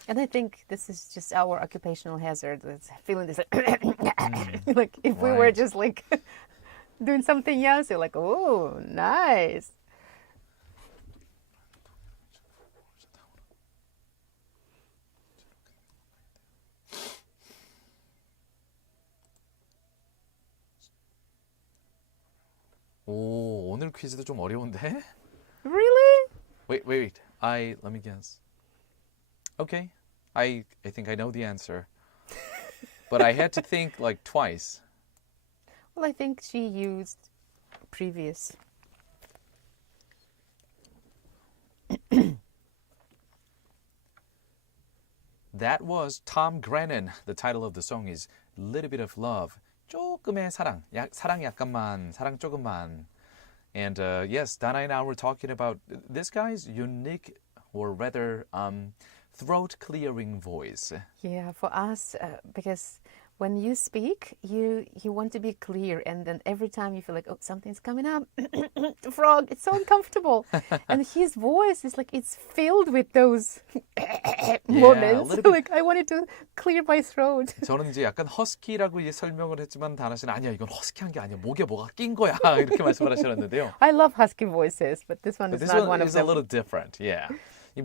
And I think this is just our occupational hazard. It's feeling this like if we were Right. just like doing something else, you're like, oh, nice. 오, 오늘 퀴즈도 좀 어려운데? Really? Wait. Let me guess. Okay. I think I know the answer. But I had to think like twice. Well, I think she used previous. That was Tom Grennan. The title of the song is Little Bit of Love. 조금의 사랑. 사랑 약간만, 사랑 조금만. And yes, Dana and I were talking about this guy's unique, or rather, throat-clearing voice. Yeah, for us, because when you speak, you want to be clear, and then every time you feel like, oh, something's coming up, the frog, it's so uncomfortable. And his voice is like, it's filled with those moments. Like, I wanted to clear my throat. 저는 이제 약간 허스키라고 이제 설명을 했지만 다나 씨는 아니야, 이건 허스키한 게 아니야. 목에 뭐가 낀 거야. 이렇게 말씀을 하셨는데요. I love husky voices, but this one is This not one one of is a them. little different. Yeah.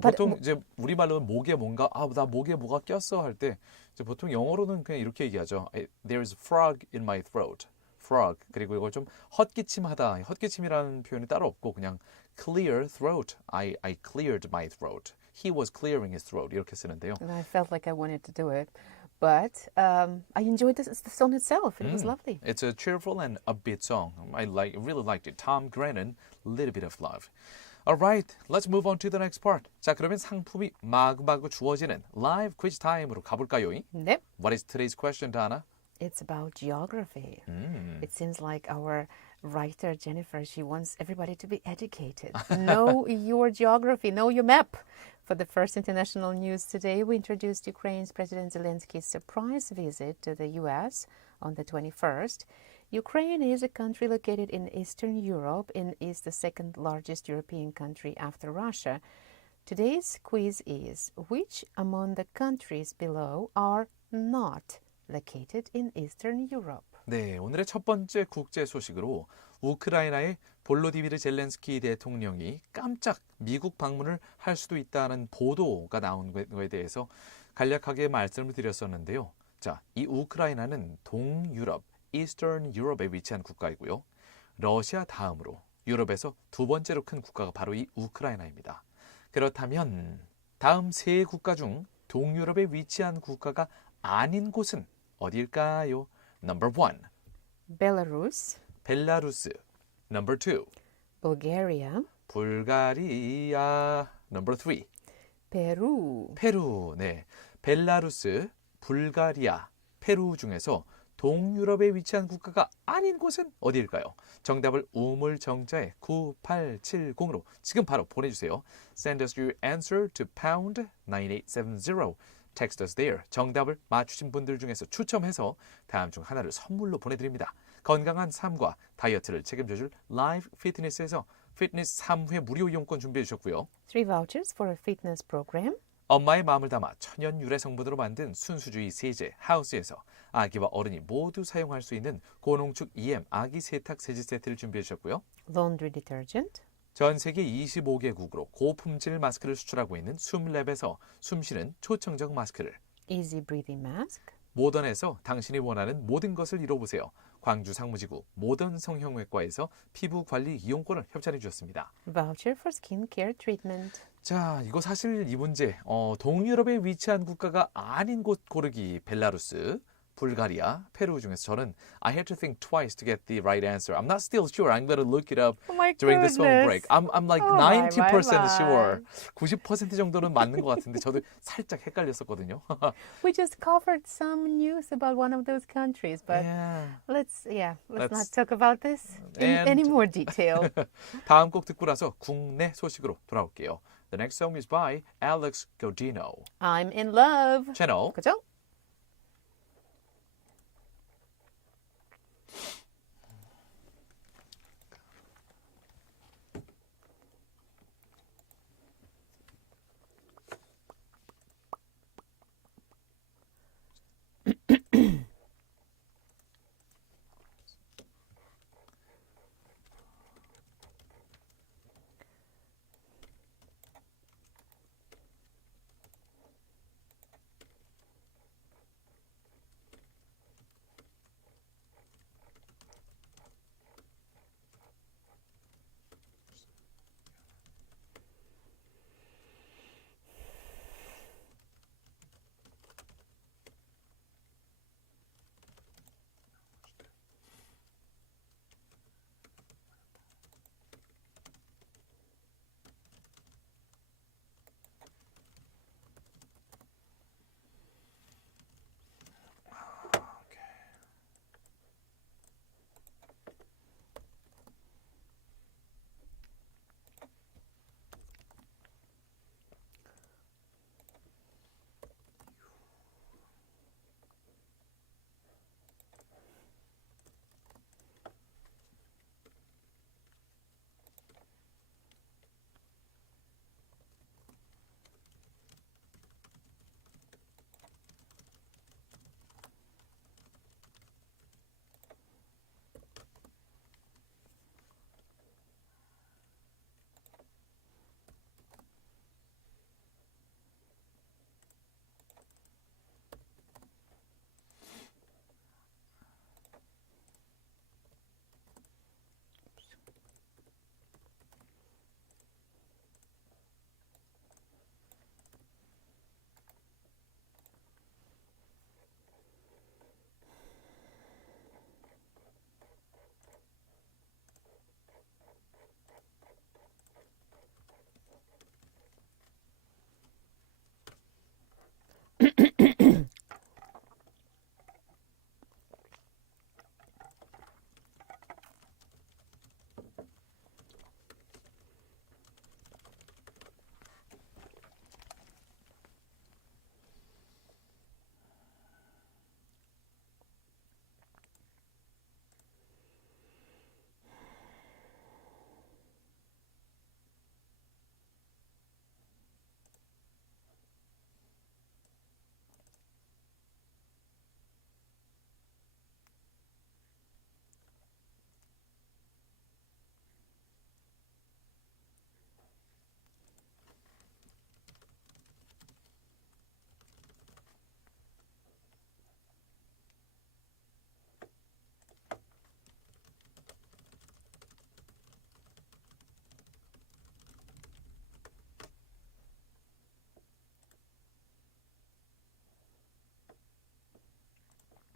보통 이제 우리말로 목에 뭔가 나 목에 뭐가 꼈어 할 때 이제 보통 영어로는 그냥 이렇게 얘기하죠. There's a frog in my throat. frog. 그리고 이걸 좀 헛기침하다. 헛기침이라는 표현이 따로 없고 그냥 clear throat. I cleared my throat. He was clearing his throat. 이렇게 쓰는데요. And I felt like I wanted to do it. but I enjoyed the song itself. It was lovely. It's a cheerful and upbeat song. I really liked it. Tom Grennan, Little Bit of Love. Alright, let's move on to the next part. 자, 그러면 상품이 마구마구 주어지는 live quiz time으로 가볼까요? Yep. What is today's question, Dana? It's about geography. It seems like our writer, Jennifer, she wants everybody to be educated. Know your geography, know your map. For the first international news today, we introduced Ukraine's President Zelensky's surprise visit to the U.S. on the 21st. Ukraine is a country located in Eastern Europe and is the second largest European country after Russia. Today's quiz is, which among the countries below are not located in Eastern Europe? 네, 오늘의 첫 번째 국제 소식으로 우크라이나의 볼로디미르 젤렌스키 대통령이 깜짝 미국 방문을 할 수도 있다는 보도가 나온 거에 대해서 간략하게 말씀을 드렸었는데요. 자, 이 우크라이나는 동유럽, Eastern Europe에 위치한 국가이고요. 러시아 다음으로 유럽에서 두 번째로 큰 국가가 바로 이 우크라이나입니다. 그렇다면 다음 세 국가 중 동유럽에 위치한 국가가 아닌 곳은 어디일까요? Number 1. Belarus, 벨라루스. Number 2. Bulgaria, 불가리아. Number 3. Peru. 페루. 네. 벨라루스, 불가리아, 페루 중에서 동유럽에 위치한 국가가 아닌 곳은 어디일까요? 정답을 우물정자에 9870으로 지금 바로 보내주세요. Send us your answer to pound 9870. Text us there. 정답을 맞추신 분들 중에서 추첨해서 다음 중 하나를 선물로 보내드립니다. 건강한 삶과 다이어트를 책임져줄 라이브 피트니스에서 피트니스 3회 무료 이용권 준비해 주셨고요. 3 vouchers for a fitness program. 엄마의 마음을 담아 천연 유래 성분으로 만든 순수주의 세제 하우스에서 아기와 어른이 모두 사용할 수 있는 고농축 EM 아기 세탁 세제 세트를 준비해 주셨고요. Laundry detergent. 전 세계 25개국으로 고품질 마스크를 수출하고 있는 숨랩에서 숨쉬는 초청적 마스크를 Easy breathing mask. 모던에서 당신이 원하는 모든 것을 이뤄보세요. 광주 상무지구 모던 성형외과에서 피부 관리 이용권을 협찬해 주셨습니다. Voucher for skin care treatment. 자, 이거 사실 이 문제 동유럽에 위치한 국가가 아닌 곳 고르기 벨라루스, 불가리아, 페루 중에서 저는 I had to think twice to get the right answer. I'm not still sure. I'm going to look it up Oh my during the song goodness. break. I'm like Oh my, 90% my. sure. 90% 정도는 맞는 것 같은데 저도 살짝 헷갈렸었거든요. We just covered some news about one of those countries, but yeah. let's not talk about this in And- any more detail. 다음 곡 듣고 나서 국내 소식으로 돌아올게요. The next song is by Alex Godino. I'm in love. 채널 그죠?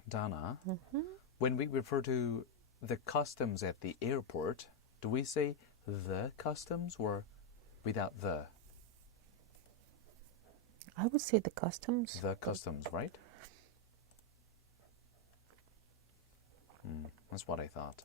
Donna, when we refer to the customs at the airport, do we say the customs or without the? I would say the customs. The customs, right? That's what I thought.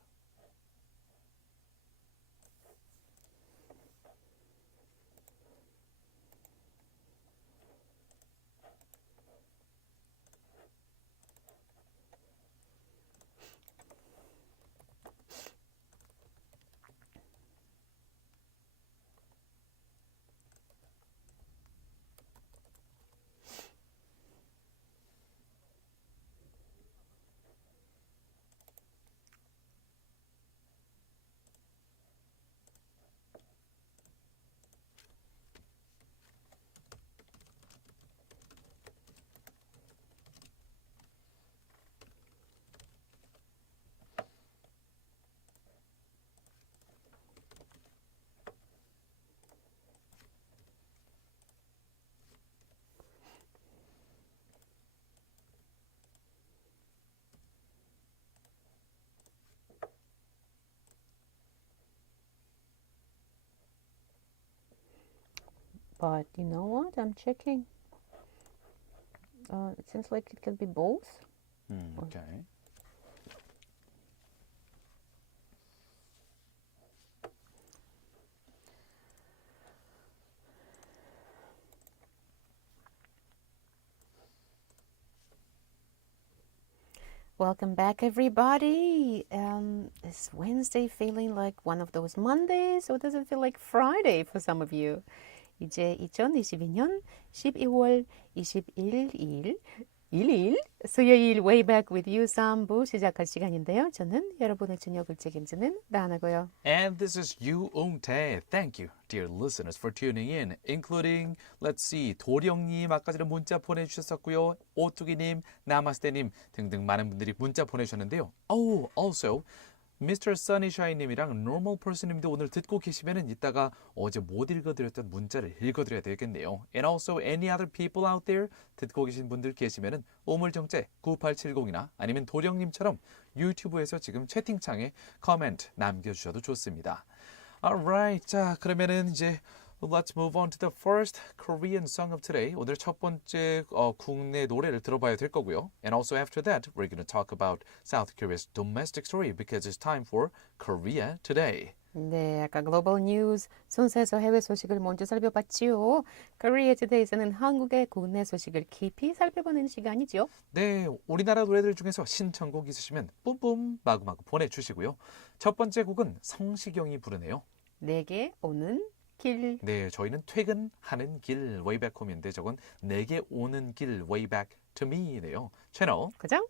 But you know what? I'm checking. It seems like it can be both. Okay. Welcome back, everybody. Is Wednesday feeling like one of those Mondays, or does it feel like Friday for some of you? 이제 2022년 12월 21일 수요일 Way Back with You 3부 시작할 시간인데요. 저는 여러분의 저녁을 책임지는 나나고요. And this is Yu Ung-tae. Thank you, dear listeners, for tuning in, including, let's see, 도령님 아까 전에 문자 보내주셨었고요. 오뚜기님, 나마스테님 등등 많은 분들이 문자 보내주셨는데요. Oh, also, Mr. Sunnyshine님이랑 Normal Person님도 오늘 듣고 계시면은 이따가 어제 못 읽어드렸던 문자를 읽어드려야 되겠네요. And also any other people out there 듣고 계신 분들 계시면은 오물정제 9870이나 아니면 도령님처럼 유튜브에서 지금 채팅창에 코멘트 남겨주셔도 좋습니다. Alright, 자 그러면은 이제 Let's move on to the first Korean song of today. 오늘 첫 번째 국내 노래를 들어봐야 될 거고요. And also after that, we're going to talk about South Korea's domestic story because it's time for Korea Today. 네, 아까 글로벌 뉴스 순서에서 해외 소식을 먼저 살펴봤지요. Korea Today에서는 한국의 국내 소식을 깊이 살펴보는 시간이죠. 네, 우리나라 노래들 중에서 신청곡 있으시면 뿜뿜 마구마구 보내주시고요. 첫 번째 곡은 성시경이 부르네요. 내게 오는 길. 네, 저희는 퇴근하는 길 way back home인데 저건 내게 오는 길 way back to me네요. 채널 그죠?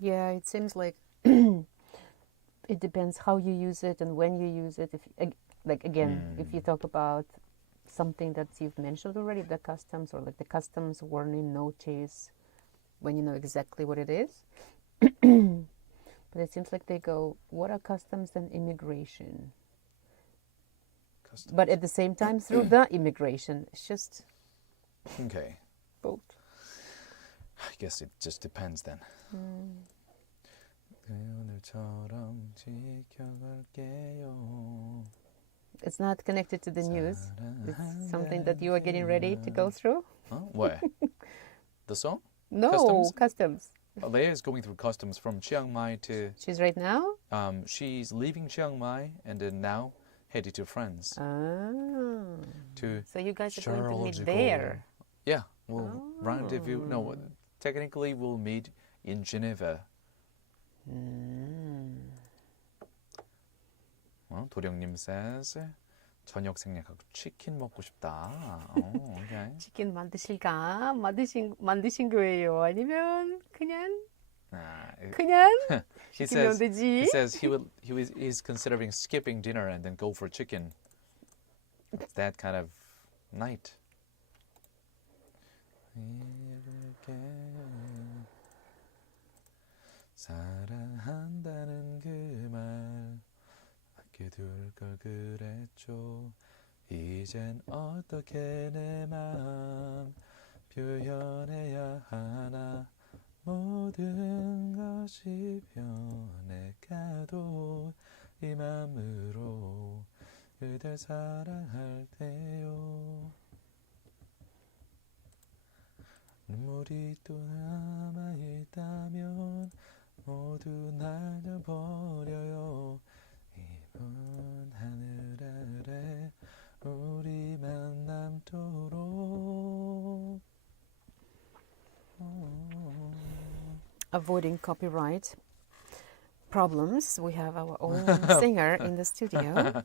Yeah, it seems like it depends how you use it and when you use it. If like again, if you talk about something that you've mentioned already, the customs or like the customs warning notice, when you know exactly what it is. But it seems like they go, what are customs and immigration? Customs. But at the same time, through the immigration, it's just Okay. both. I guess it just depends then. 오늘처럼 지켜갈게요. It's not connected to the news. It's something that you are getting ready to go through. What? The song? No, customs. Leia is going through customs from Chiang Mai to... She's right now? She's leaving Chiang Mai and then now headed to France. To So you guys are going to meet Charles de there. Yeah, we'll rendezvous. No, technically we'll meet in Geneva. Well, 도령님 says, 저녁 생략하고 치킨 먹고 싶다. 오케이. 치킨 만드실까? 만드신 거예요? 아니면 그냥 He 시키면 says 되지? he says he's considering skipping dinner and then go for chicken. It's that kind of night. 사랑한다는 그 말 아껴둘 걸 그랬죠. 이젠 어떻게 내 마음 표현해야 하나. 모든 것이 변해가도 이 맘으로 그댈 사랑할 때요. 눈물이 또 남아있다면 모두 날려버려요. 이번 하늘 아래 우리만 남도록. Avoiding copyright problems, we have our own singer in the studio.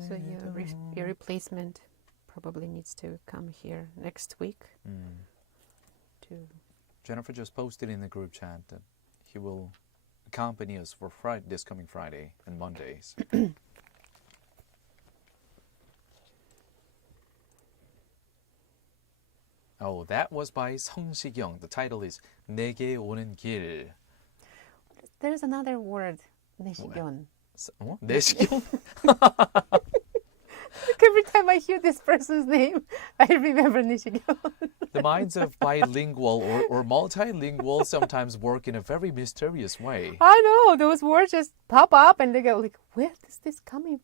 So your replacement probably needs to come here next week. Jennifer just posted in the group chat that he will accompany us for this coming Friday and Mondays. Oh, that was by 성시경. The title is 내게 오는 길. There's another word, 내시경. 내시경? Every time I hear this person's name, I remember 내시경. The minds of bilingual or multilingual sometimes work in a very mysterious way. I know, those words just pop up and they go like, where is this coming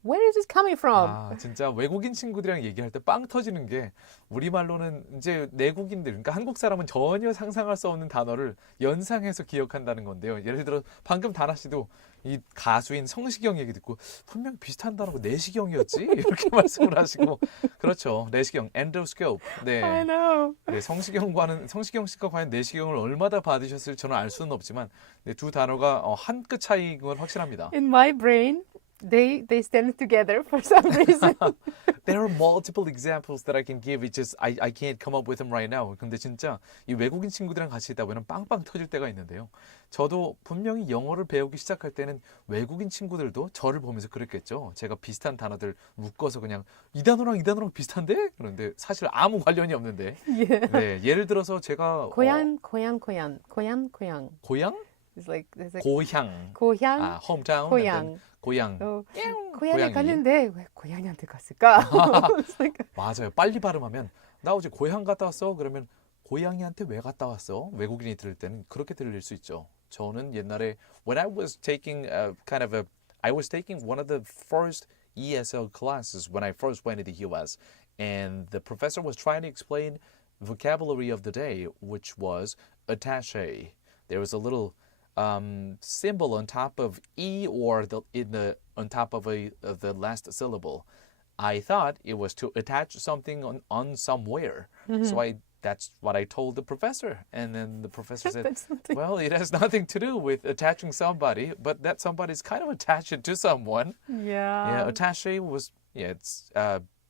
from? 아, 진짜 외국인 친구들이랑 얘기할 때 빵 터지는 게 우리말로는 이제 내국인들, 그러니까 한국 사람은 전혀 상상할 수 없는 단어를 연상해서 기억한다는 건데요. 예를 들어 방금 다나 씨도 이 가수인 성시경 얘기 듣고 분명 비슷한 단어가 내시경이었지? 이렇게 말씀을 하시고 그렇죠. 내시경, endoscope. 네. I know. 네, 성시경 씨가 과연 내시경을 얼마나 받으셨을지 저는 알 수는 없지만 네, 두 단어가 한 끗 차이인 건 확실합니다. In my brain, they stand together for some reason. There are multiple examples that I can give. It's just I can't come up with them right now. 근데 진짜 이 외국인 친구들이랑 같이 있다 보면 빵빵 터질 때가 있는데요. 저도 분명히 영어를 배우기 시작할 때는 외국인 친구들도 저를 보면서 그랬겠죠. 제가 비슷한 단어들 묶어서 그냥 이 단어랑 비슷한데? 그런데 사실 아무 관련이 없는데. Yeah. 네, 예를 들어서 제가 고향. 고향? It's like 고향. 고향. 아, hometown. 고향. 고향. 고향에 갔는데 왜 고향이한테 갔을까? It's like, 맞아요. 빨리 발음하면 나 어제 고향 갔다 왔어. 그러면 고양이한테 왜 갔다 왔어? 외국인이 들을 때는 그렇게 들릴 수 있죠. 저는 옛날에 when I was taking I was taking one of the first ESL classes when I first went to the US, and the professor was trying to explain vocabulary of the day, which was attaché. There was a little symbol on top of E or on top of the last syllable. I thought it was to attach something on somewhere. So that's what I told the professor. And then the professor said, well, it has nothing to do with attaching somebody, but that somebody's kind of attached to someone. yeah. Yeah, attaché was, it's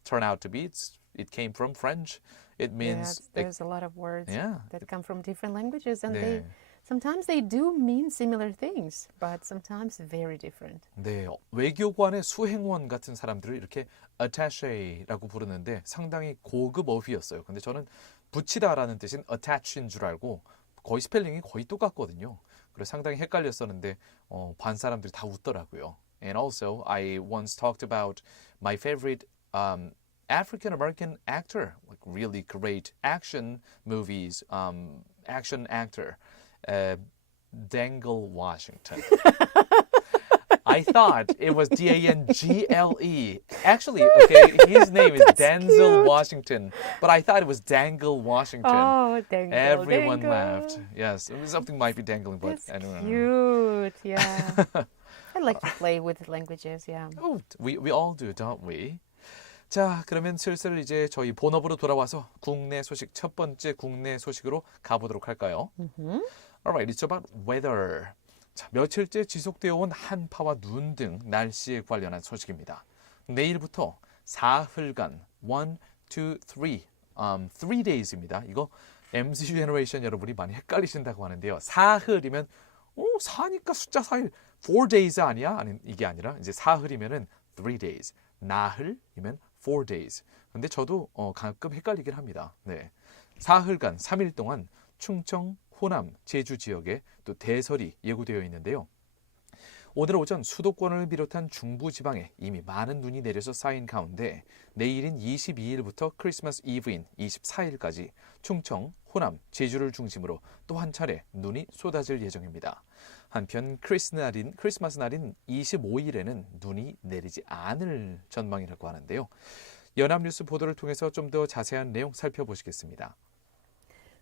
turned out to be, it came from French. It means... there's a lot of words Yeah. that come from different languages, and 네. sometimes they do mean similar things, but sometimes very different. 네, 외교관의 수행원 같은 사람들을 이렇게 attaché라고 부르는데 상당히 고급 어휘였어요. 근데 저는 붙이다라는 뜻인 attach인 줄 알고 거의 스펠링이 거의 똑같거든요. 그래서 상당히 헷갈렸었는데 반 사람들이 다 웃더라고요. And also, I once talked about my favorite African-American actor, like really great action movies, action actor, Denzel Washington. I thought it was Dangle. Actually, okay, his name is Denzel cute. Washington, but I thought it was Dangle Washington. Oh, dangle. Everyone dangle. laughed. Yes, something might be dangling, but That's I don't know. cute. Yeah. I like to play with languages. Yeah. Oh, we all do, don't we? 자, 그러면 슬슬 이제 저희 본업으로 돌아와서 국내 소식 첫 번째 국내 소식으로 가보도록 할까요? Alright, it's about weather. 자, 며칠째 지속되어 온 한파와 눈 등 날씨에 관련한 소식입니다. 내일부터 사흘간 1, 2, 3, 3 days입니다. 이거 MZ 제너레이션 여러분이 많이 헷갈리신다고 하는데요. 사흘이면 사니까 숫자 4일 4 days 아니야? 아니 이게 아니라 이제 사흘이면은 3 days. 나흘이면 4 days. 근데 저도 가끔 헷갈리긴 합니다. 네. 사흘간 3일 동안 충청, 호남, 제주 지역에 또 대설이 예고되어 있는데요. 오늘 오전 수도권을 비롯한 중부 지방에 이미 많은 눈이 내려서 쌓인 가운데 내일인 22일부터 크리스마스 이브인 24일까지 충청, 호남, 제주를 중심으로 또 한 차례 눈이 쏟아질 예정입니다. 한편 크리스마스 날인 25일에는 눈이 내리지 않을 전망이라고 하는데요. 연합뉴스 보도를 통해서 좀 더 자세한 내용 살펴보시겠습니다.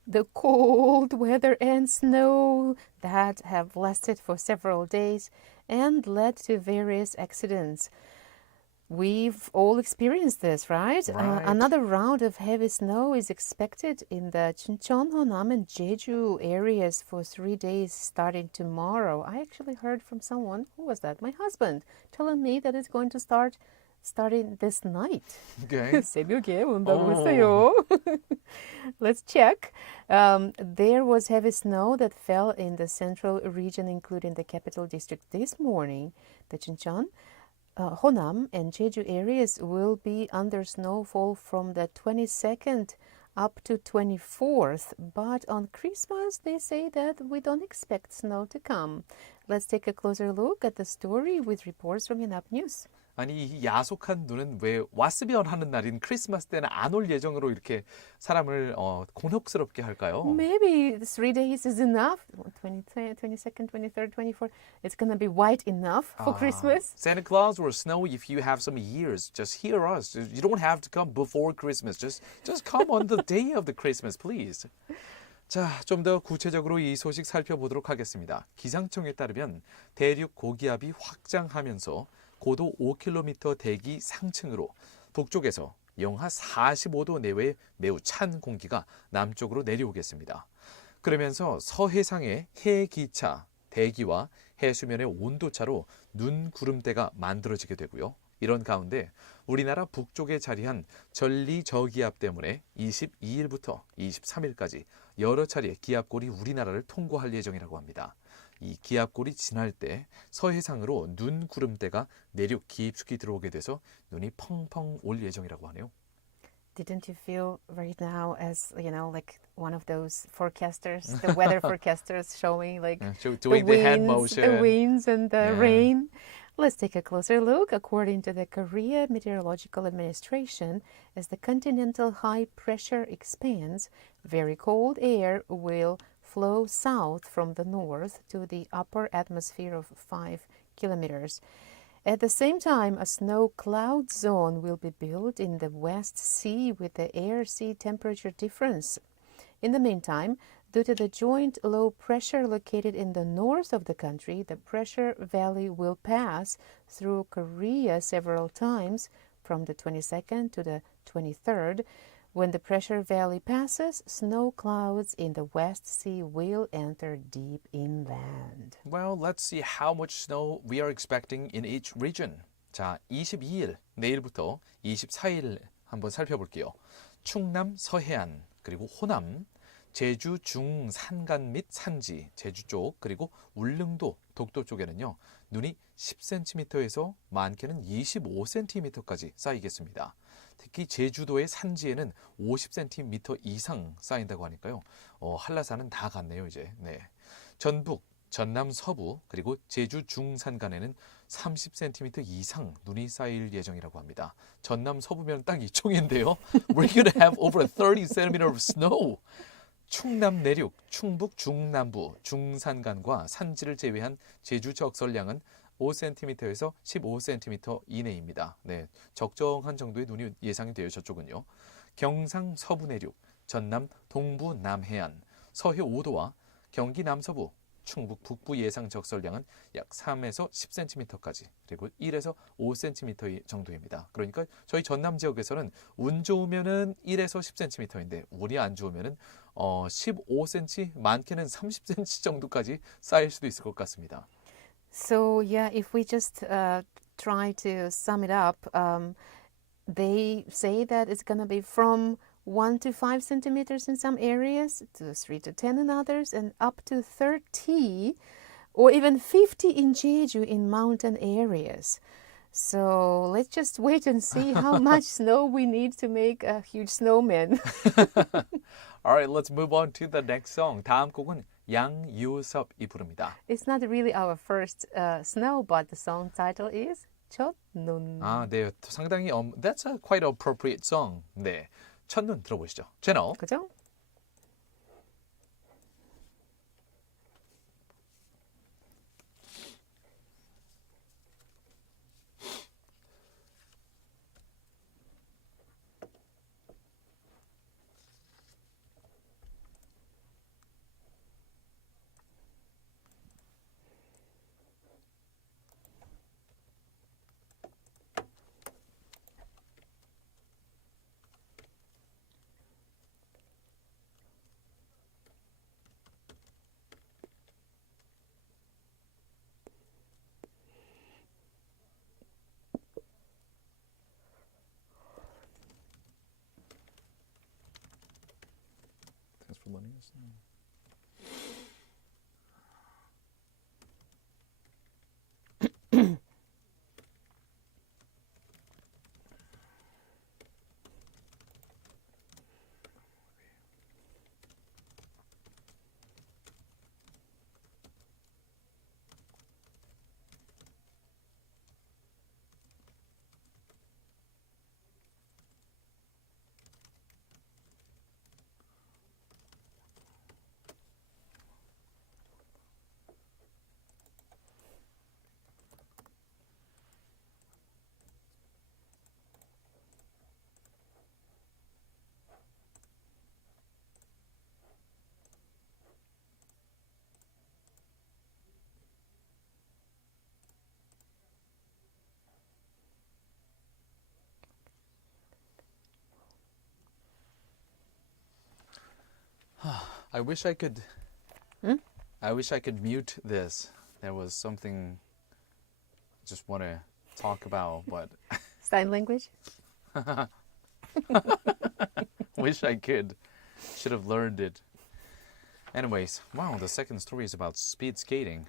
The cold weather and snow that have lasted for several days and led to various accidents. We've all experienced this, right? Right. Another round of heavy snow is expected in the Chuncheon, Honam, and Jeju areas for 3 days starting tomorrow. I actually heard from someone, who was that? My husband, telling me that it's going to starting this night. Okay. 새벽에 온다고 했어요. Let's check. There was heavy snow that fell in the central region, including the capital district this morning. The Chuncheon, Honam, and Jeju areas will be under snowfall from the 22nd up to 24th. But on Christmas, they say that we don't expect snow to come. Let's take a closer look at the story with reports from Yonhap News. 아니 이 야속한 눈은 왜 왔으면 하는 날인 크리스마스 때는 안 올 예정으로 이렇게 사람을 곤혹스럽게 할까요? Maybe 3 days is enough. 22nd, 23rd, 24th. It's going to be white enough for Christmas. Santa Claus or snow if you have some ears. Just hear us. You don't have to come before Christmas. Just come on the day of the Christmas, please. 자, 좀 더 구체적으로 이 소식 살펴보도록 하겠습니다. 기상청에 따르면 대륙 고기압이 확장하면서 고도 5km 대기 상층으로 북쪽에서 영하 45도 내외의 매우 찬 공기가 남쪽으로 내려오겠습니다. 그러면서 서해상의 해기차, 대기와 해수면의 온도차로 눈 구름대가 만들어지게 되고요. 이런 가운데 우리나라 북쪽에 자리한 전리저기압 때문에 22일부터 23일까지 여러 차례 기압골이 우리나라를 통과할 예정이라고 합니다. 이 기압골이 지날 때 서해상으로 눈 구름대가 내륙 깊숙이 들어오게 돼서 눈이 펑펑 올 예정이라고 하네요. Didn't you feel right now as, like one of those forecasters, the weather forecasters showing like doing the hand motion. The winds and the rain? Let's take a closer look. According to the Korea Meteorological Administration, as the continental high pressure expands, very cold air will flow south from the north to the upper atmosphere of 5 kilometers. At the same time, a snow cloud zone will be built in the West Sea with the air-sea temperature difference. In the meantime, due to the joint low pressure located in the north of the country, the pressure valley will pass through Korea several times from the 22nd to the 23rd. When the pressure valley passes, snow clouds in the West Sea will enter deep inland. Well, let's see how much snow we are expecting in each region. 자, 22일 내일부터 24일 한번 살펴볼게요. 충남 서해안 그리고 호남, 제주 중산간 및 산지, 제주 쪽 그리고 울릉도, 독도 쪽에는요. 눈이 10cm에서 많게는 25cm까지 쌓이겠습니다. 특히 제주도의 산지에는 50cm 이상 쌓인다고 하니까요. 한라산은 다 갔네요, 이제. 네. 전북, 전남 서부, 그리고 제주 중산간에는 30cm 이상 눈이 쌓일 예정이라고 합니다. 전남 서부면 딱 이쪽인데요. We're going to have over 30cm of snow. 충남 내륙, 충북 중남부, 중산간과 산지를 제외한 제주 적설량은 5cm에서 15cm 이내입니다. 네, 적정한 정도의 눈이 예상이 돼요. 저쪽은요. 경상 서부 내륙, 전남 동부 남해안, 서해 5도와 경기 남서부, 충북 북부 예상 적설량은 약 3에서 10cm까지, 그리고 1에서 5cm 정도입니다. 그러니까 저희 전남 지역에서는 운 좋으면은 1에서 10cm인데 운이 안 좋으면은 15cm, 많게는 30cm 정도까지 쌓일 수도 있을 것 같습니다. So yeah, if we just try to sum it up, they say that it's going to be from 1 to 5 centimeters in some areas, to 3 to 10 in others, and up to 30 or even 50 in Jeju in mountain areas. So let's just wait and see how much snow we need to make a huge snowman. All right, let's move on to the next song. 다음 곡은 양요섭이 부릅니다. It's not really our first snow, but the song title is 첫눈. 아, 네, 상당히 that's a quite appropriate song. 네, 첫눈 들어보시죠. 채널. 그죠? Thanks for letting us know. I wish I could. I wish I could mute this. There was something I just want to talk about, but Sign language? wish I could. Should have learned it. Anyways, wow, the second story is about speed skating.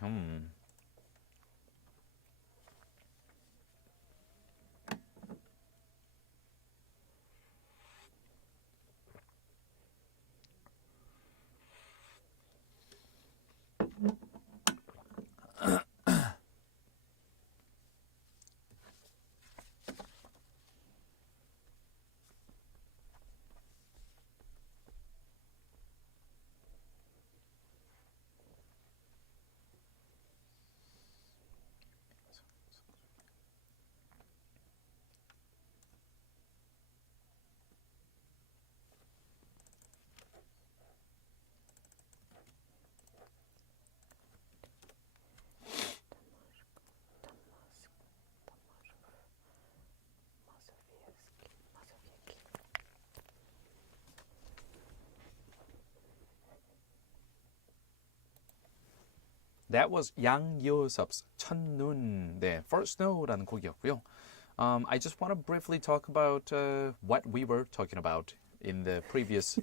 That was 양요섭's 첫눈. 네, First Snow라는 곡이었고요. I just want to briefly talk about what we were talking about in the previous.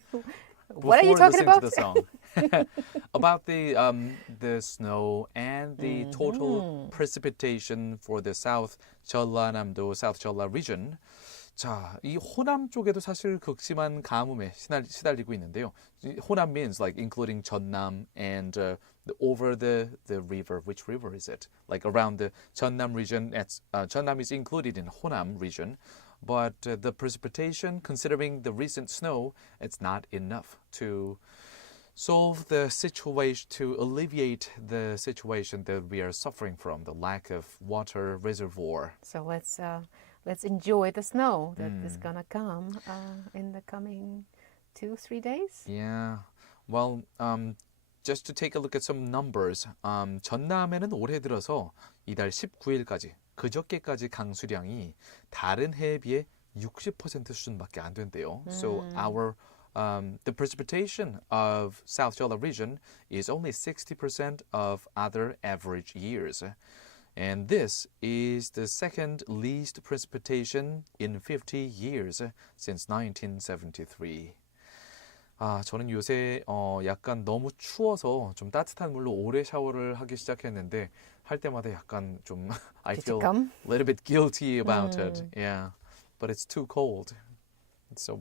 What are you before talking listening about? to the song. About the snow and the total precipitation for the South 전라남도, South 전라 region. 자, 이 호남 쪽에도 사실 극심한 가뭄에 시달리고 있는데요. 호남 means like including 전남 and over the river. Which river is it? Like around the 전남 region. 전남 is included in 호남 region. But the precipitation, considering the recent snow, it's not enough to solve the situation, to alleviate the situation that we are suffering from, the lack of water reservoir. So let's enjoy the snow that is gonna come in the coming 2-3 days. Yeah. Well, just to take a look at some numbers. 전남에는 올해 들어서 이달 19일까지 그저께까지 강수량이 다른 해에 비해 60% 수준밖에 안 된대요. So the precipitation of South Jeolla region is only 60% of other average years. And this is the second least precipitation in 50 years since 1973. 저는 요새 약간 너무 추워서 좀 따뜻한 물로 오래 샤워를 하기 시작했는데 할 때마다 약간 좀 I feel a little bit guilty about it. Yeah, but it's too cold. So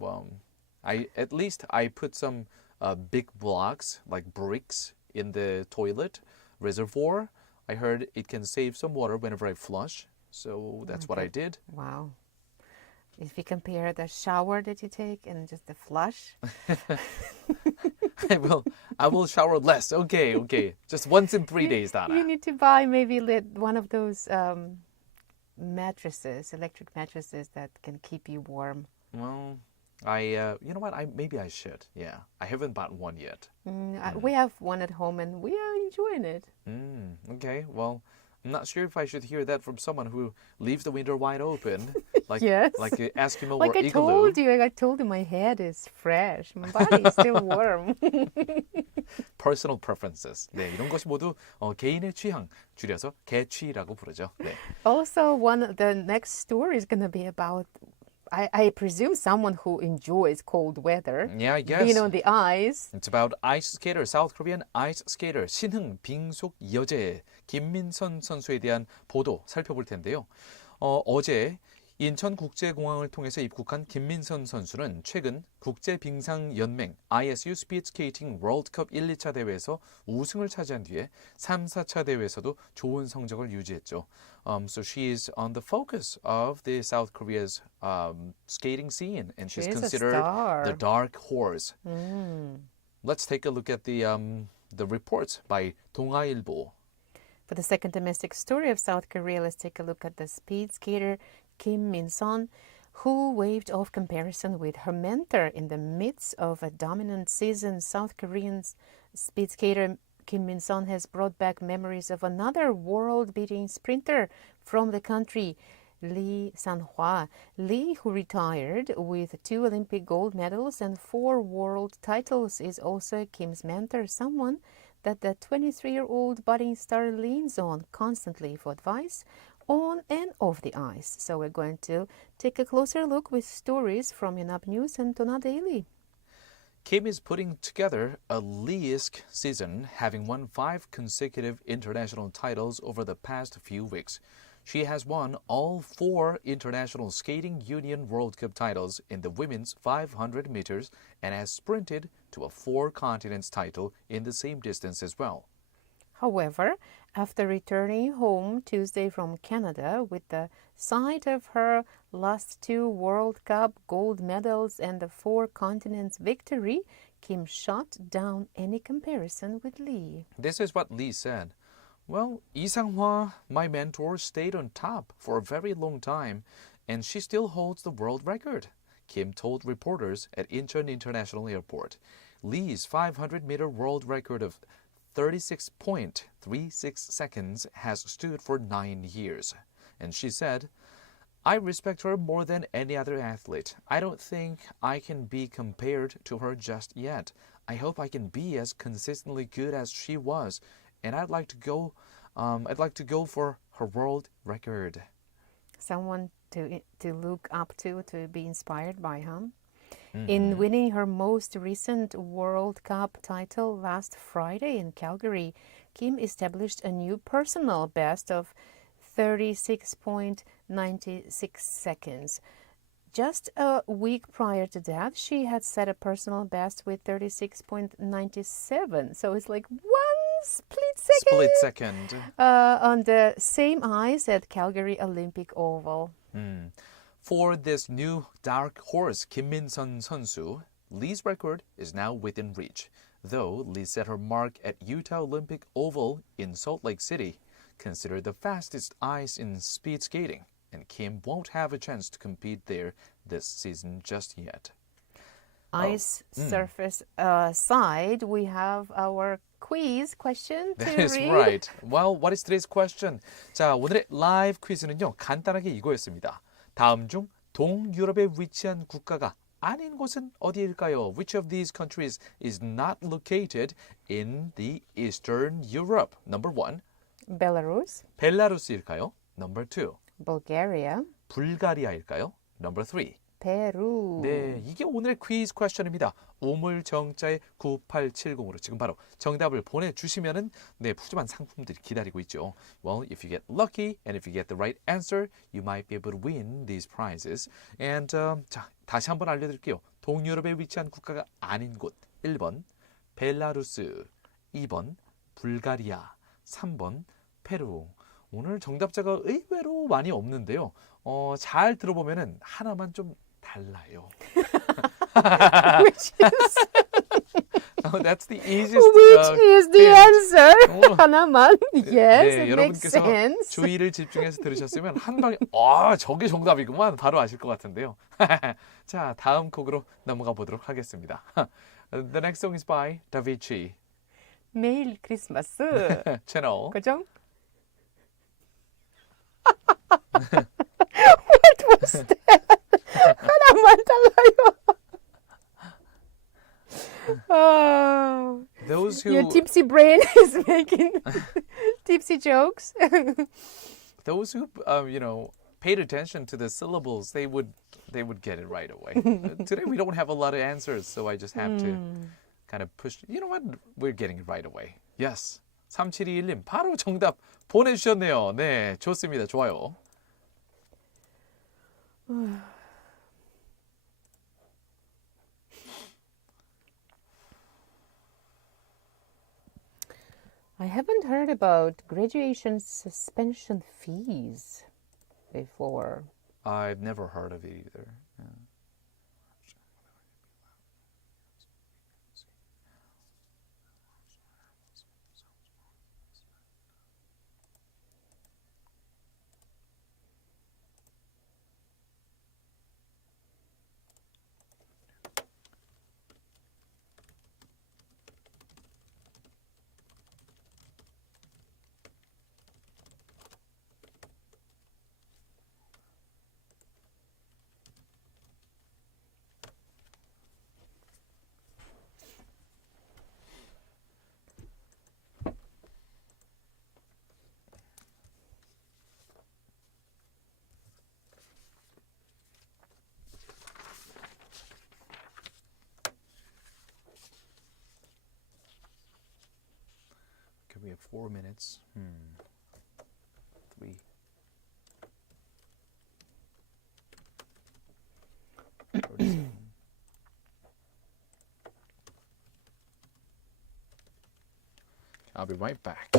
at least I put some big blocks like bricks in the toilet reservoir. I heard it can save some water whenever I flush. So that's what I did. Wow. If you compare the shower that you take and just the flush. I will shower less. Okay. Just once in 3 days, Dana. You need to buy maybe one of those mattresses, electric mattresses that can keep you warm. Well, you know what? Maybe I should. Yeah, I haven't bought one yet. We have one at home and we are enjoying it. Okay, well, I'm not sure if I should hear that from someone who leaves the window wide open, like Yes. like Eskimo Like or I igloo. told you my head is fresh. My body is still warm. Personal preferences. 네, 이런 것이 모두 개인의 취향, 줄여서 개취라고 부르죠. 네. Also, the next story is going to be about, I presume, someone who enjoys cold weather. Yeah, I guess. Being on the ice. It's about ice skater, South Korean ice skater 신흥 빙속 여제 김민선 선수에 대한 보도 살펴볼 텐데요. 어제 인천국제공항을 통해서 입국한 김민선 선수는 최근 국제빙상연맹 ISU 스피드스케이팅 월드컵 1, 2차 대회에서 우승을 차지한 뒤에 3, 4차 대회에서도 좋은 성적을 유지했죠. So she is on the focus of the South Korea's skating scene, and she's considered the dark horse. Let's take a look at the reports by 동아일보. For the second domestic story of South Korea, let's take a look at the speed skater Kim Min-sun, who waved off comparison with her mentor in the midst of a dominant season. South Korean speed skater Kim Min-sun has brought back memories of another world-beating sprinter from the country, Lee San-hwa. Lee, who retired with 2 Olympic gold medals and 4 world titles, is also Kim's mentor, someone that the 23-year-old budding star leans on constantly for advice on and off the ice. So we're going to take a closer look with stories from Yonhap News and Dona Daily. Kim is putting together a Lee-esque season, having won 5 consecutive international titles over the past few weeks. She has won all 4 International Skating Union World Cup titles in the women's 500 meters and has sprinted to a 4 continents title in the same distance as well. However, after returning home Tuesday from Canada with the sight of her last 2 World Cup gold medals and the 4 continents victory, Kim shot down any comparison with Lee. This is what Lee said. Well, Lee Sang-hwa, my mentor, stayed on top for a very long time, and she still holds the world record, Kim told reporters at Incheon International Airport. Lee's 500-meter world record of 36.36 seconds has stood for 9 years. And she said, I respect her more than any other athlete. I don't think I can be compared to her just yet. I hope I can be as consistently good as she was, and I'd like to go for her world record. Someone to look up to be inspired by, huh? In winning her most recent World Cup title last Friday in Calgary, Kim established a new personal best of 36.96 seconds. Just a week prior to that, she had set a personal best with 36.97. So it's like one split second. On the same ice at Calgary Olympic Oval. For this new dark horse, Kim Min-sun 선수, Lee's record is now within reach. though Lee set her mark at Utah Olympic Oval in Salt Lake City, considered the fastest ice in speed skating, and Kim won't have a chance to compete there this season just yet. Ice surface side, we have our quiz question to That is read. right. Well, what is today's question? 자, 오늘의 라이브 퀴즈는요. 간단하게 이거였습니다. 다음 중 동유럽에 위치한 국가가 아닌 곳은 어디일까요? Which of these countries is not located in the Eastern Europe? Number 1. Belarus, 벨라루스일까요? Number 2. Bulgaria, 불가리아일까요? Number 3. Peru. 네, 이게 오늘의 퀴즈 퀘션입니다. 우물정자의 9870으로 지금 바로 정답을 보내주시면은 네, 푸짐한 상품들이 기다리고 있죠. Well, if you get lucky and if you get the right answer, you might be able to win these prizes. And 자, 다시 한번 알려드릴게요. 동유럽에 위치한 국가가 아닌 곳 1번 벨라루스, 2번 불가리아, 3번 페루. 오늘 정답자가 의외로 많이 없는데요. 잘 들어보면은 하나만 좀 달라요. Which is, That's the easiest. which is the hint. answer? 하나만. Yes, 네, it makes 여러분께서 sense. 주의를 집중해서 들으셨으면 한 방에 저게 정답이구만 바로 아실 것 같은데요. 자, 다음 곡으로 넘어가 보도록 하겠습니다. The next song is by 다비치. 매일 크리스마스. 채널. 그죠? What was that? 하나만 달라요. Those who Your tipsy brain is making tipsy jokes. those who paid attention to the syllables, they would get it right away. Today we don't have a lot of answers, so I just have to kind of push. You know what? We're getting it right away. Yes. 3721님 바로 정답 보내주셨네요. 네, 좋습니다. 좋아요. I haven't heard about graduation suspension fees before. I've never heard of it either. Yeah. Okay, we have 4 minutes. 3. I'll be right back.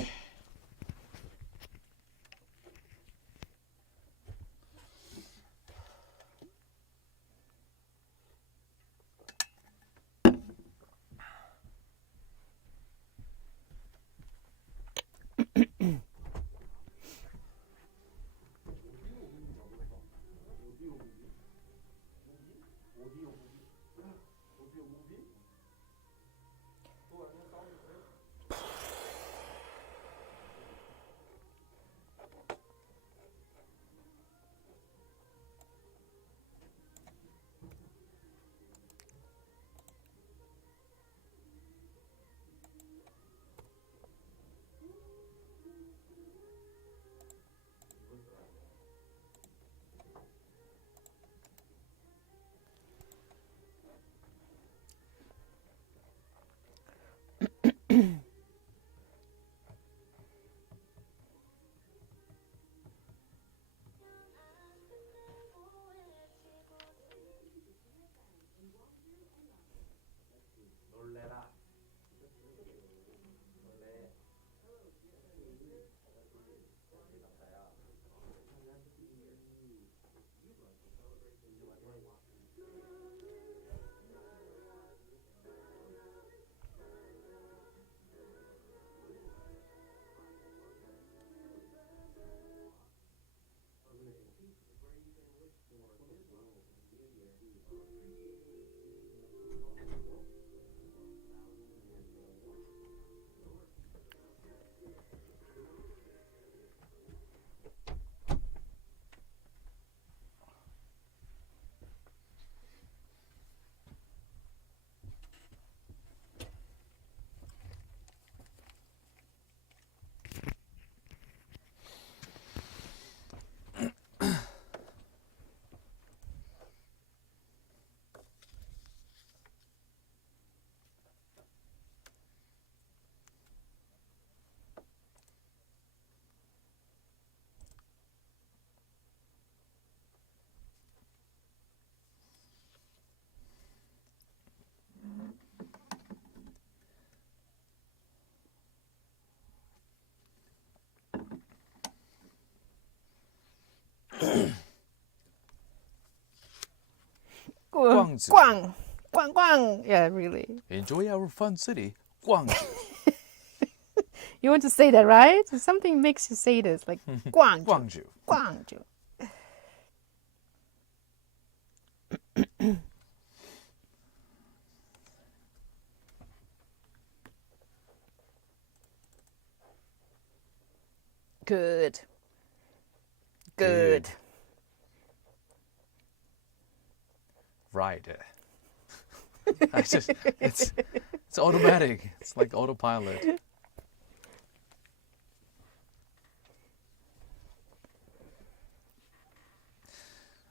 Gwangju. Gwang. Yeah, really. Enjoy our fun city, Gwangju. You want to say that, right? Something makes you say this, like Gwangju. Gwangju. Gwangju. Good. Right. It's automatic. It's like autopilot.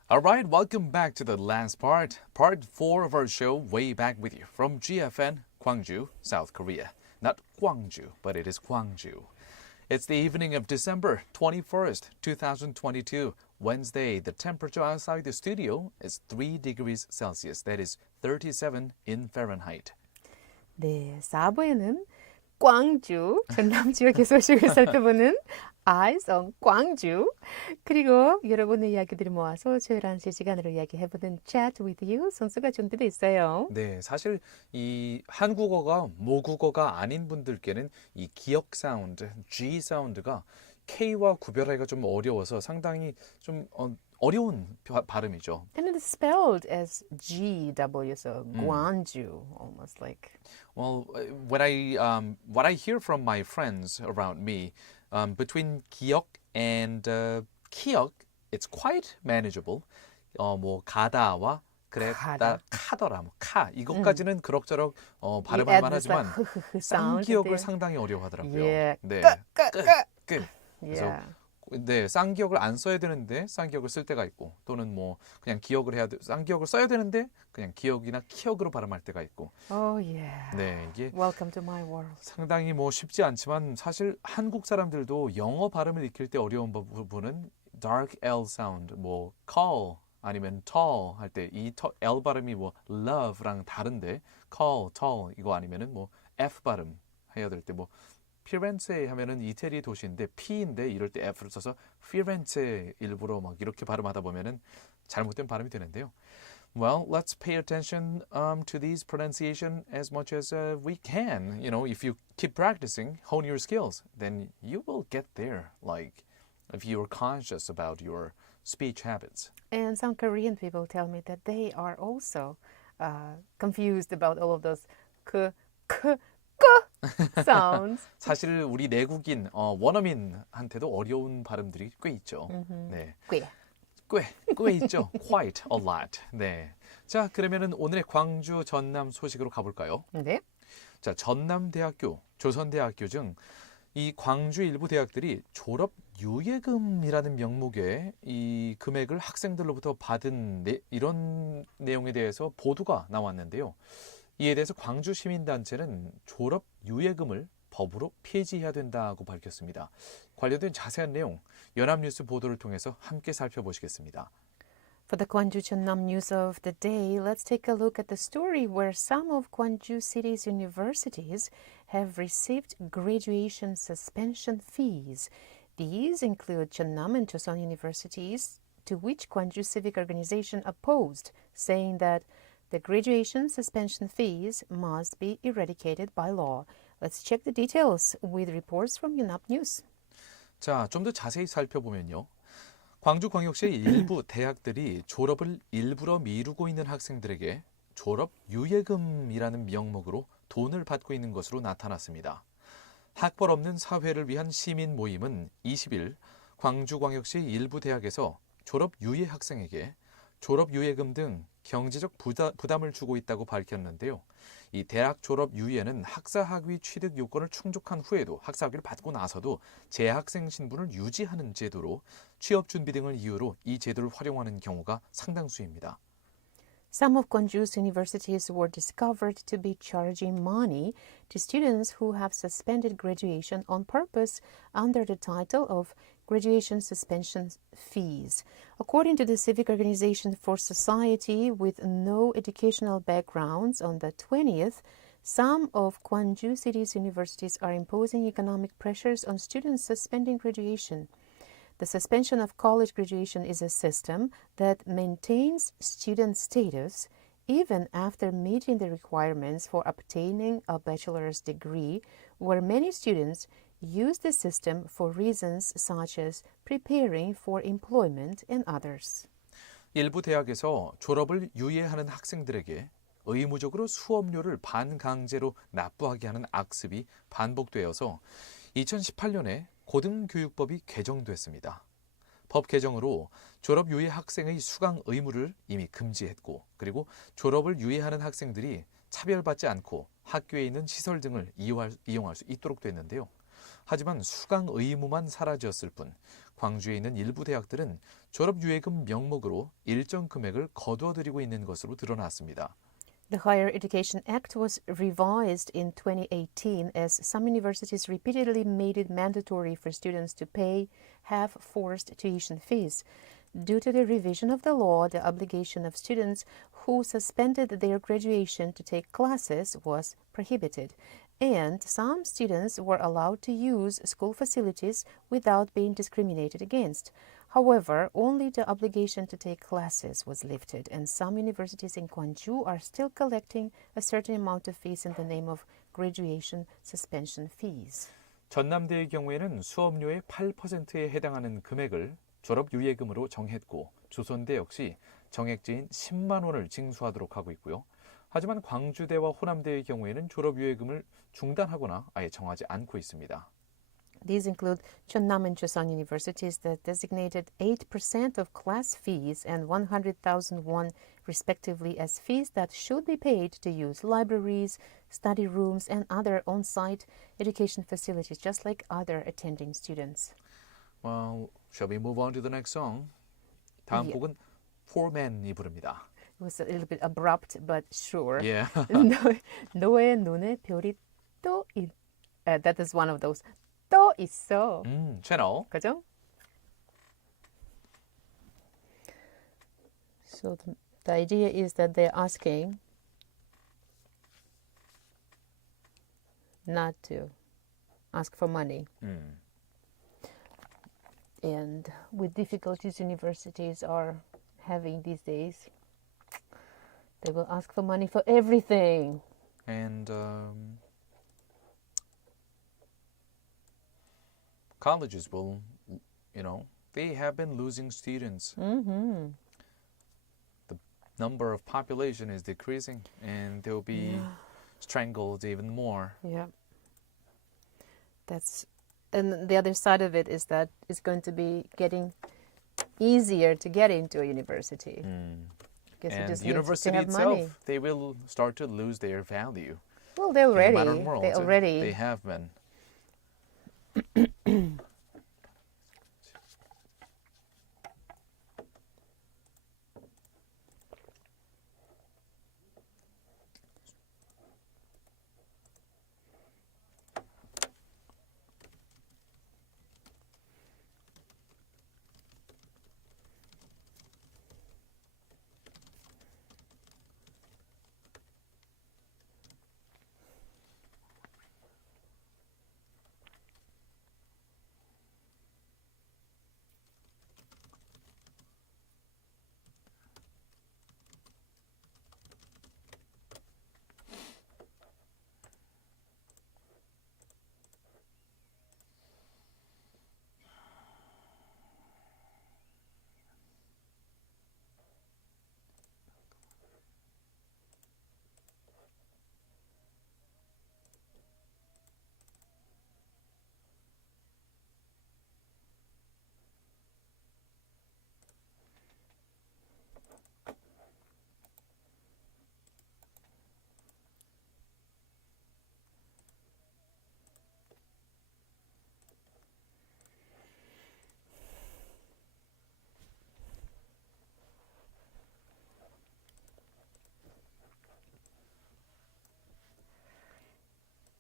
All right, welcome back to the last part 4 of our show, Way Back With You, from GFN, Gwangju, South Korea. Not Gwangju, but it is Gwangju. It's the evening of December 21st, 2022, Wednesday. The temperature outside the studio is 3 degrees Celsius, that is 37 in Fahrenheit. 네, 4부에는 광주, 전남 지역의 소식을 살펴보는 Eyes on 광주. 그리고 여러분의 이야기들을 모아서 조율한 실시간으로 이야기해보는 Chat with You 선수가 준비되어 있어요. 네, 사실 이 한국어가 모국어가 아닌 분들께는 이 기역 사운드, G 사운드가 K와 구별하기가 좀 어려워서 상당히 좀 어려운 발음이죠. And it is spelled as GW, so Gwangju, almost like. Well, what I hear from my friends around me, between 기역 and 키역, it's quite manageable. 뭐 가다와 그랬다 카더라 뭐 카 이것까지는 그럭저럭 발음할 만하지만 쌍기역을 상당히 어려워하더라고요. Yeah. 네. 끝. 그래서 Yeah. 네, 쌍기역을 안 써야 되는데 쌍기역을 쓸 때가 있고 또는 뭐 그냥 기역을 해야 돼. 쌍기역을 써야 되는데 그냥 기역이나 키역으로 발음할 때가 있고. Oh yeah. 네, 이게 Welcome to my world. 상당히 뭐 쉽지 않지만 사실 한국 사람들도 영어 발음을 익힐 때 어려운 부분은 dark L sound, 뭐 call 아니면 tall 할 때 이 L 발음이 뭐 love랑 다른데 call, tall 이거 아니면은 뭐 F 발음 해야 될 때 뭐 피렌체 하면은 이태리 도시인데 P인데 이럴 때 F를 써서 피렌체 일부러 막 이렇게 발음하다 보면은 잘못된 발음이 되는데요. Well, let's pay attention to these pronunciation as much as we can. You know, if you keep practicing, hone your skills, then you will get there. Like, if you're conscious about your speech habits. And some Korean people tell me that they are also confused about all of those k sounds. 사실 우리 내국인 원어민한테도 어려운 발음들이 꽤 있죠. 네. 꽤 있죠. Quite a lot. 네. 자, 그러면은 오늘의 광주 전남 소식으로 가볼까요? 네. 자, 전남대학교, 조선대학교 중 이 광주 일부 대학들이 졸업 유예금이라는 명목의 이 금액을 학생들로부터 받은 이런 내용에 대해서 보도가 나왔는데요. 이에 대해서 광주 시민단체는 졸업 유예금을 법으로 폐지해야 된다고 밝혔습니다. 관련된 자세한 내용 연합뉴스 보도를 통해서 함께 살펴보시겠습니다. For the Gwangju Jeonnam news of the day, let's take a look at the story where some of Gwangju City's universities have received graduation suspension fees. These include Jeonnam and Joseon universities, to which Gwangju Civic Organization opposed, saying that the graduation suspension fees must be eradicated by law. Let's check the details with reports from Yonhap News. 자, 좀 더 자세히 살펴보면요. 광주광역시의 일부 대학들이 졸업을 일부러 미루고 있는 학생들에게 졸업 유예금이라는 명목으로 돈을 받고 있는 것으로 나타났습니다. 학벌 없는 사회를 위한 시민 모임은 20일 광주광역시 일부 대학에서 졸업 유예 학생에게 졸업 유예금 등 경제적 부담을 주고 있다고 밝혔는데요. 이 대학 졸업 유예는 학사학위 취득 요건을 충족한 후에도 학사학위를 받고 나서도 재학생 신분을 유지하는 제도로 취업 준비 등을 이유로 이 제도를 활용하는 경우가 상당수입니다. Some of Gwangju's universities were discovered to be charging money to students who have suspended graduation on purpose under the title of graduation suspension fees. According to the Civic Organization for Society with No Educational Backgrounds, on the 20th, some of Gwangju City's universities are imposing economic pressures on students suspending graduation. The suspension of college graduation is a system that maintains student status even after meeting the requirements for obtaining a bachelor's degree, where many students use the system for reasons such as preparing for employment and others. 일부 대학에서 졸업을 유예하는 학생들에게 의무적으로 수업료를 반강제로 납부하게 하는 악습이 반복되어서 2018년에 고등교육법이 개정됐습니다. 법 개정으로 졸업 유예 학생의 수강 의무를 이미 금지했고, 그리고 졸업을 유예하는 학생들이 차별받지 않고 학교에 있는 시설 등을 이용할 수 있도록 됐는데요. 하지만 수강 의무만 사라졌을 뿐 광주에 있는 일부 대학들은 졸업 유예금 명목으로 일정 금액을 거두어들이고 있는 것으로 드러났습니다. The Higher Education Act was revised in 2018 as some universities repeatedly made it mandatory for students to pay half-forced tuition fees. Due to the revision of the law, the obligation of students who suspended their graduation to take classes was prohibited, and some students were allowed to use school facilities without being discriminated against. However, only the obligation to take classes was lifted, and some universities in Gwangju are still collecting a certain amount of fees in the name of graduation suspension fees. 전남대의 경우에는 수업료의 8%에 해당하는 금액을 졸업 유예금으로 정했고, 조선대 역시 정액제인 10만 원을 징수하도록 하고 있고요. 하지만 광주대와 호남대의 경우에는 졸업 유예금을 중단하거나 아예 정하지 않고 있습니다. These include Chonnam and Chosun universities that designated 8% of class fees and 100,000 won respectively as fees that should be paid to use libraries, study rooms, and other on-site education facilities, just like other attending students. Well, shall we move on to the next song? 다음 Yeah. 곡은 Poor Man이 부릅니다. It was a little bit abrupt, but sure. Yeah. 너의 눈에 별이 또 that is one of those. 또 있어. 채널. 그죠? So the idea is that they're asking not to ask for money. And with difficulties universities are having these days, they will ask for money for everything. And colleges will, they have been losing students. Mm-hmm. The number of population is decreasing, and they'll be strangled even more. Yeah. And the other side of it is that it's going to be getting easier to get into a university. Because you And just the university need to have itself, money. they will start to lose their value. Well, they already. In the modern world, they have been.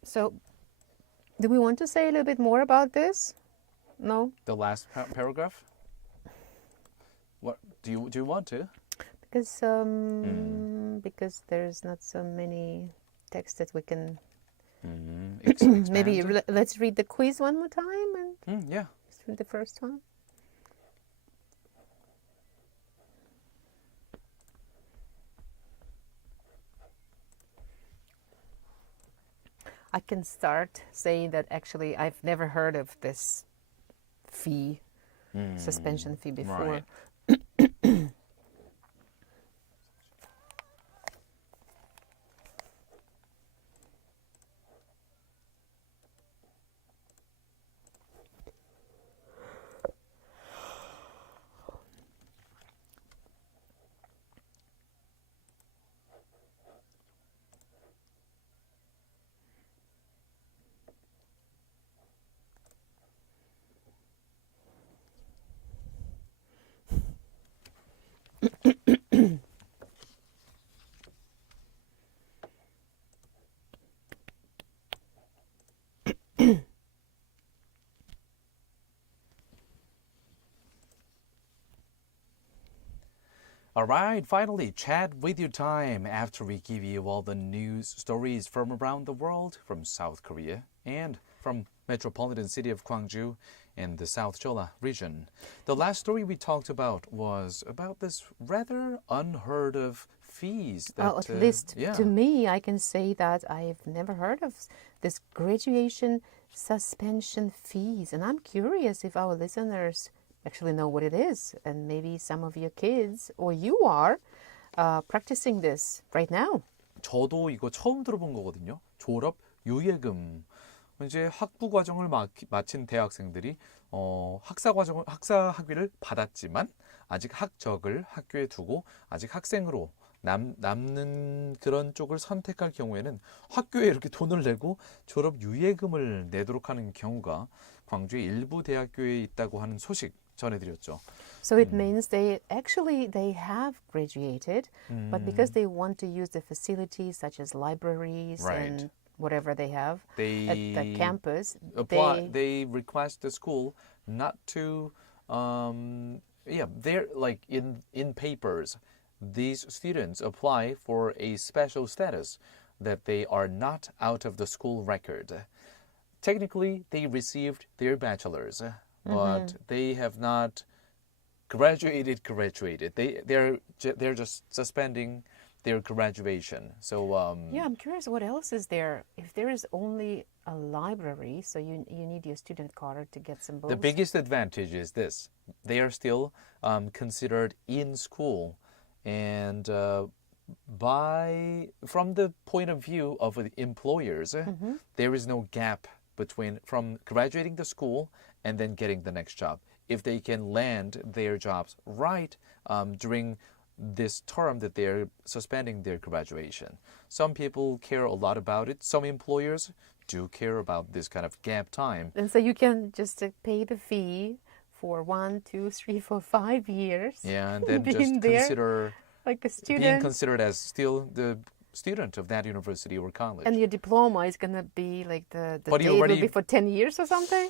So, do we want to say a little bit more about this? No? The last paragraph? What do you want to? Because there's not so many texts that we can. Expand? Maybe let's read the quiz one more time and Yeah. just read the first one. I can start saying that actually I've never heard of this fee, suspension fee before. Right. All right, finally, chat with you time after we give you all the news stories from around the world, from South Korea and from metropolitan city of Gwangju in the South Jeolla region. The last story we talked about was about this rather unheard of fees. That, Well, at least to me, I can say that I've never heard of this graduation suspension fees. And I'm curious if our listeners actually know what it is. And maybe some of your kids, or you are, practicing this right now. 저도 이거 처음 들어본 거거든요. 졸업 유예금. 이제 학부 과정을 마친 대학생들이 학사 학위를 받았지만 아직 학적을 학교에 두고 아직 학생으로 남는 그런 쪽을 선택할 경우에는 학교에 이렇게 돈을 내고 졸업 유예금을 내도록 하는 경우가 광주의 일부 대학교에 있다고 하는 소식 전해드렸죠. So it means they have graduated, but because they want to use the facilities such as libraries and whatever they have at the campus, they request the school not to they're like in papers these students apply for a special status that they are not out of the school record. Technically they received their bachelor's, but they have not graduated. They're just suspending their graduation. So I'm curious what else is there. If there is only a library, so you need your student card to get some books. The biggest advantage is this: they are still considered in school, and from the point of view of the employers, there is no gap from graduating the school and then getting the next job. If they can land their jobs right during this term that they're suspending their graduation. Some people care a lot about it. Some employers do care about this kind of gap time. And so you can just pay the fee for 1, 2, 3, 4, 5 years. Yeah, and then just consider like a student. Being considered as still the student of that university or college. And your diploma is going to be like the date will be for 10 years or something?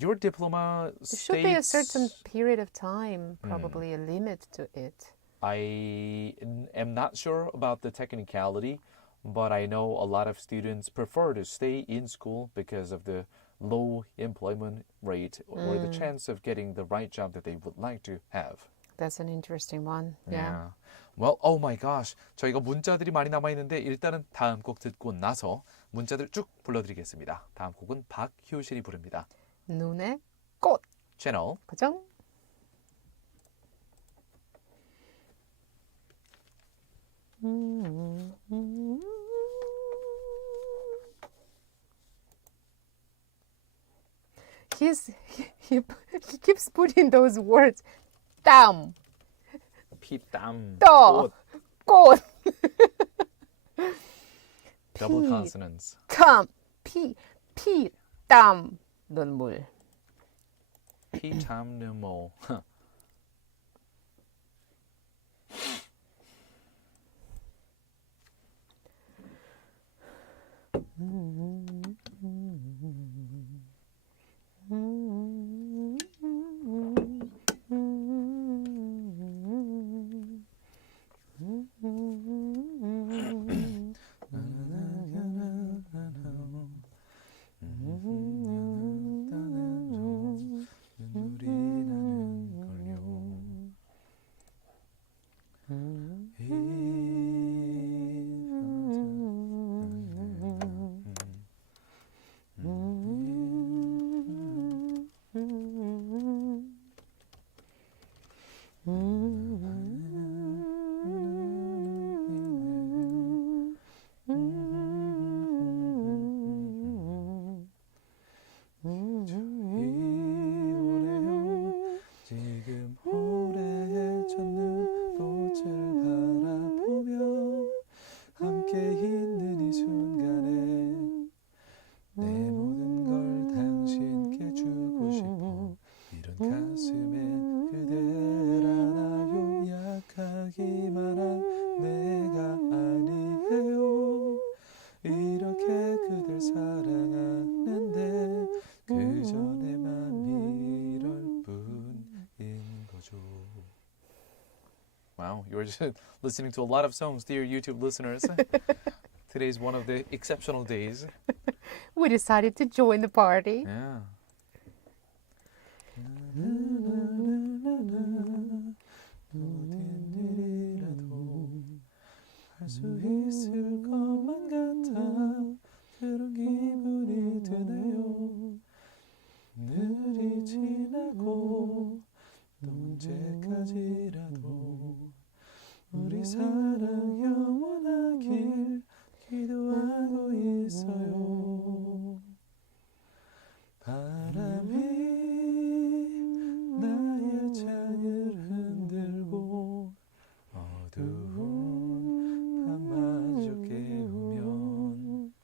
Your diploma There should be a certain period of time, probably a limit to it. I am not sure about the technicality, but I know a lot of students prefer to stay in school because of the low employment rate or the chance of getting the right job that they would like to have. That's an interesting one. Yeah. Well, oh my gosh. 저희가 문자들이 많이 남아있는데 일단은 다음 곡 듣고 나서 문자들 쭉 불러드리겠습니다. 다음 곡은 박효실이 부릅니다. 눈의 꽃. 채널 고정. He keeps putting those words. 땀. 피땀. 떠. 꽃. Double consonants. 피, 땀, 눈물. 피땀 눈물. now. You're just listening to a lot of songs, dear YouTube listeners. Today is one of the exceptional days. We decided to join the party. Yeah. 할 수 있을 것만 같아 그런 기분이 드네요. 늘이 지나고 또 언제까지라도 우리 사랑 영원하길 기도하고 있어요. 바람이 나의 창을 흔들고 어두운 밤마저 깨우면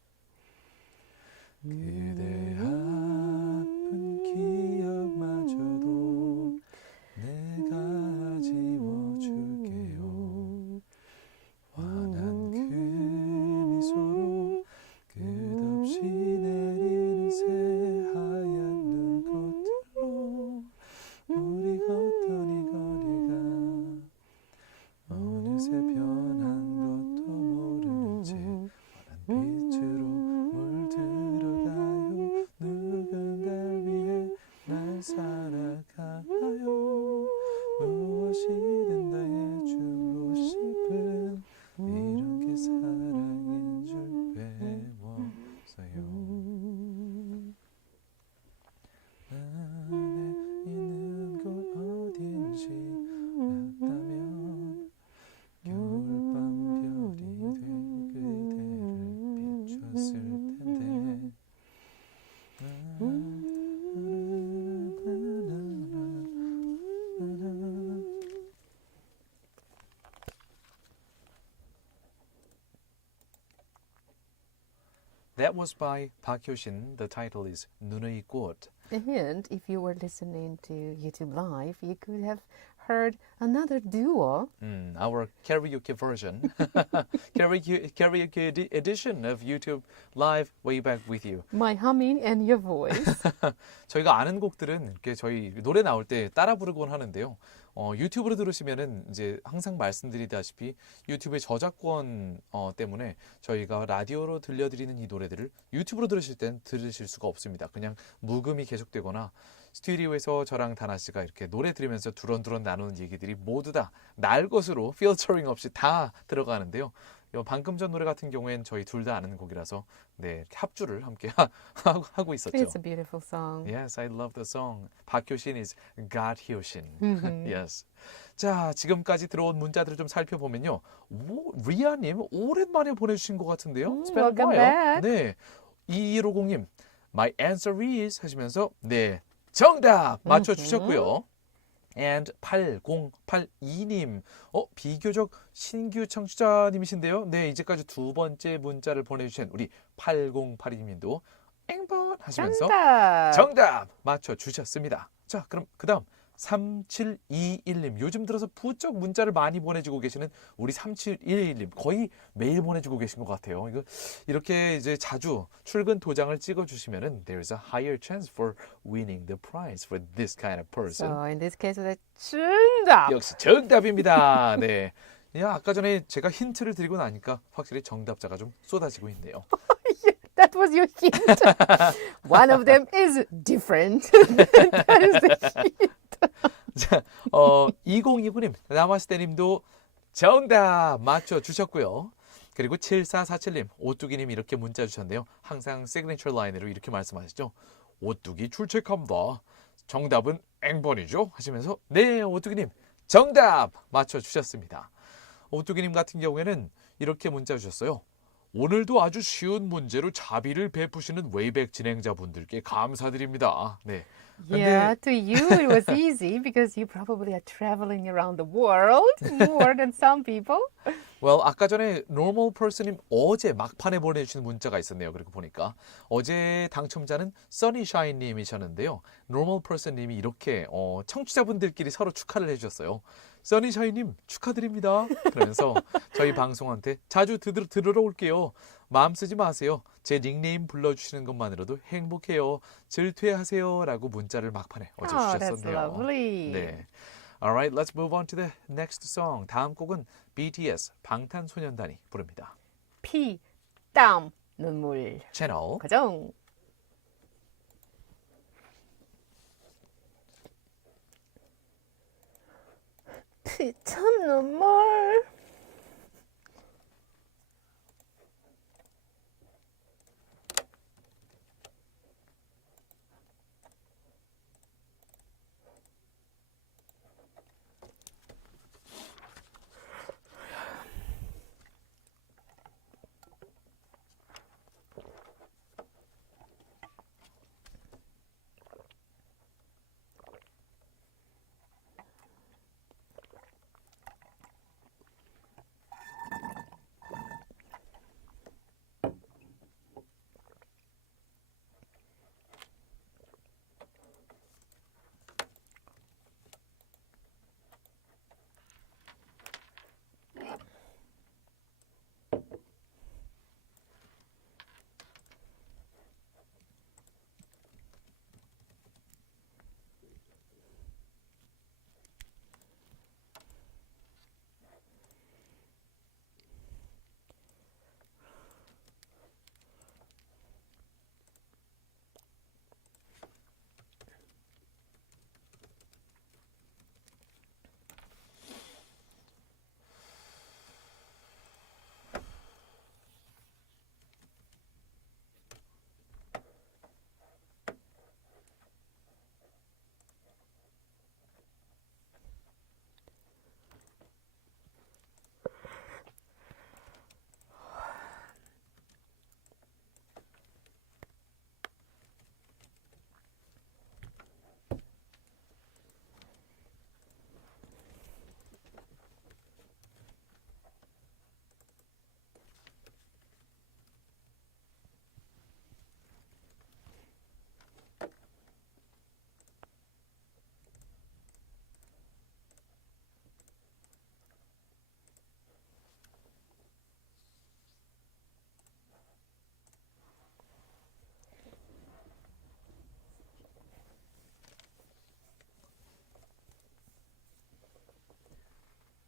그대 아픈 기억마저도 내가 지워줄게요. 환한 그 미소로 끝없이 내리는 새하얀 눈꽃들로 우리 걷던 이 거리가 어느새 변한 것도 모르는 채 환한 빛으로 물들어가요. 누군가를 위해 날 살아가요. 무엇이든 다해주고 싶은 이런 게 사랑인 줄 배웠어요. 안에 있는 곳 어딘지 알았다면 겨울밤 별이 돼 그대를 비췄을 텐데. That was by Park Hyo-shin. The title is 눈의 꽃. And if you were listening to YouTube Live, you could have heard another duo. Our karaoke version. karaoke edition of YouTube Live Way Back With You. My humming and your voice. 저희가 아는 곡들은 이렇게 저희 노래 나올 때 따라 부르곤 하는데요. 유튜브로 들으시면은 이제 항상 말씀드리다시피 유튜브의 저작권 때문에 저희가 라디오로 들려드리는 이 노래들을 유튜브로 들으실 땐 들으실 수가 없습니다. 그냥 묵음이 계속되거나 스튜디오에서 저랑 다나 씨가 이렇게 노래 들으면서 두런두런 나누는 얘기들이 모두 다 날 것으로 필터링 없이 다 들어가는데요. 방금 전 노래 같은 경우엔 저희 둘 다 아는 곡이라서 네, 합주를 함께 하고 있었죠. It's a beautiful song. Yes, I love the song. 박효신 is God 효신. Yes. 자, 지금까지 들어온 문자들을 좀 살펴보면요. 리아님 오랜만에 보내주신 것 같은데요. It's been a welcome while. back. 네, 2150님, My answer is 하시면서 네, 정답 맞춰주셨고요. And 8082님, 비교적 신규 청취자님이신데요. 네, 이제까지 두 번째 문자를 보내주신 우리 8082님도 앵번 하시면서 정답 맞춰주셨습니다. 자, 그럼 그 다음 3721님, 요즘 들어서 부쩍 문자를 많이 보내주고 계시는 우리 3721님, 거의 매일 보내주고 계신 것 같아요. 이렇게 이제 자주 출근 도장을 찍어주시면은 there's a higher chance for winning the prize for this kind of person. So in this case, 정답. 역시 정답입니다. 네. 아까 전에 제가 힌트를 드리고 나니까 확실히 정답자가 좀 쏟아지고 있네요. That was your hint. One of them is different. That is the hint. 자, 2029님, 나마스테님도 정답 맞춰주셨고요. 그리고 7447님, 오뚜기님 이렇게 문자 주셨는데요. 항상 시그니처 라인으로 이렇게 말씀하시죠. 오뚜기 출첵합니다. 정답은 앵번이죠? 하시면서 네, 오뚜기님 정답 맞춰주셨습니다. 오뚜기님 같은 경우에는 이렇게 문자 주셨어요. 오늘도 아주 쉬운 문제로 자비를 베푸시는 웨이백 진행자분들께 감사드립니다. 네. Yeah, to you it was easy because you probably are traveling around the world more than some people. Well, 아까 전에 normal person님 어제 막판에 보내주신 문자가 있었네요. 그리고 보니까 어제 당첨자는 써니샤인님이셨는데요. normal person님이 이렇게 청취자분들끼리 서로 축하를 해주셨어요. 써니샤인님 축하드립니다. 그러면서 저희 방송한테 자주 들으러 올게요. 마음 쓰지 마세요. 제 닉네임 불러주시는 것만으로도 행복해요. 질퇴하세요. 라고 문자를 막판에 어제 Oh, that's 주셨었네요. lovely. 네. Alright, let's move on to the next song. 다음 곡은 BTS 방탄소년단이 부릅니다. 피, 땀, 눈물. 채널 고정. 피, 땀, 눈물.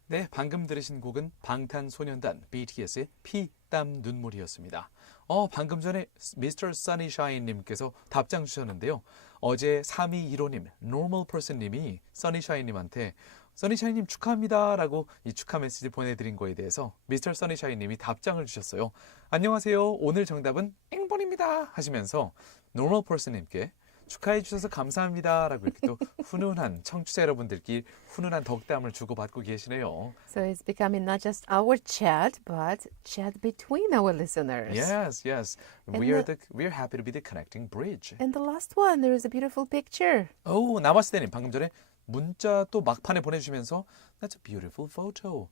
네, 방금 들으신 곡은 방탄소년단 BTS의 피, 땀, 눈물이었습니다. 방금 전에 Mr. Sunnyshine님께서 답장 주셨는데요. 어제 3215님, Normal Person님이 Sunnyshine님한테 써니샤인님 축하합니다 라고 이 축하 메시지 보내드린 거에 대해서 Mr. Sunnyshine님이 답장을 주셨어요. 안녕하세요. 오늘 정답은 앵번입니다 하시면서 Normal Person님께 축하해 주셔서 감사합니다 라고 이렇게 또 훈훈한 청취자 여러분들끼리 훈훈한 덕담을 주고받고 계시네요. So it's becoming not just our chat, but chat between our listeners. Yes, yes. And We're happy to be the connecting bridge. And the last one, there is a beautiful picture. 나마스테님 방금 전에 문자 또 막판에 보내주시면서 That's a beautiful photo.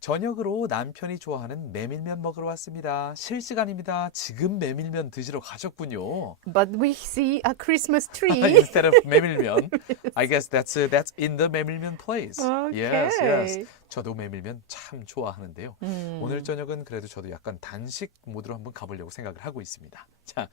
저녁으로 남편이 좋아하는 메밀면 먹으러 왔습니다. 실시간입니다. 지금 메밀면 드시러 가셨군요. But we see a Christmas tree. Instead of 메밀면. I guess that's in the 메밀면 place. Okay. Yes, yes. 저도 메밀면 참 좋아하는데요. 오늘 저녁은 그래도 저도 약간 단식 모드로 한번 가보려고 생각을 하고 있습니다. 자,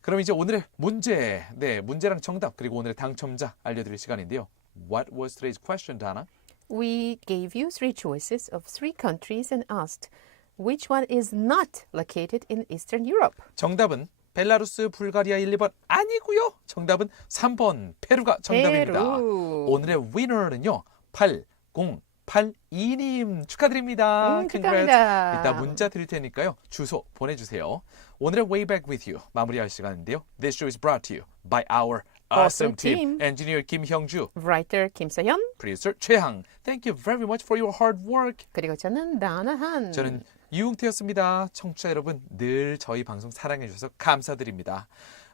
그럼 이제 오늘의 문제, 문제랑 정답 그리고 오늘의 당첨자 알려드릴 시간인데요. What was today's question, Dana? We gave you three choices of three countries and asked which one is not located in Eastern Europe. 정답은 벨라루스, 불가리아 1, 2번 아니고요. 정답은 3번 페루가 정답입니다. 페루. 오늘의 위너는요. 8082님 축하드립니다. 축하합니다. 이따 문자 드릴 테니까요. 주소 보내주세요. 오늘의 Way Back With You 마무리할 시간인데요. This show is brought to you by our awesome team. Engineer 김형주, Writer 김서현, Producer 최항. Thank you very much for your hard work. 그리고 저는 나나한. 저는 유웅태였습니다. 청취자 여러분 늘 저희 방송 사랑해 주셔서 감사드립니다.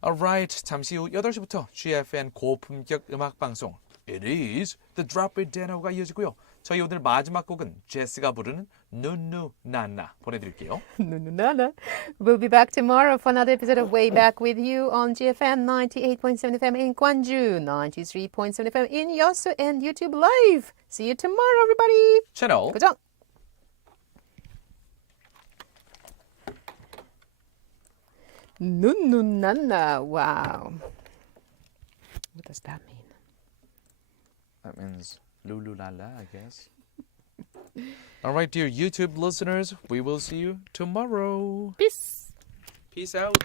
Alright, 잠시 후 8시부터 GFN 고품격 음악 방송 It is the Drop It Dano가 이어지고요. 저희 오늘 마지막 곡은 제스가 부르는 누누나나 보내드릴게요. 누누나나. We'll be back tomorrow for another episode of Way Back With You on GFN 98.7 FM in Gwangju, 93.7 FM in Yosu and YouTube Live. See you tomorrow, everybody. 채널 고정. 누누나나. Wow. What does that mean? That means Lululala, I guess. All right, dear YouTube listeners, we will see you tomorrow. Peace. Peace out.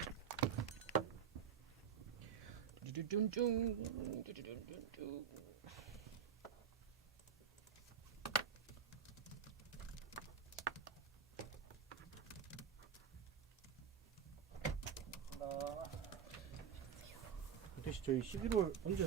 대신 저희 11월 언제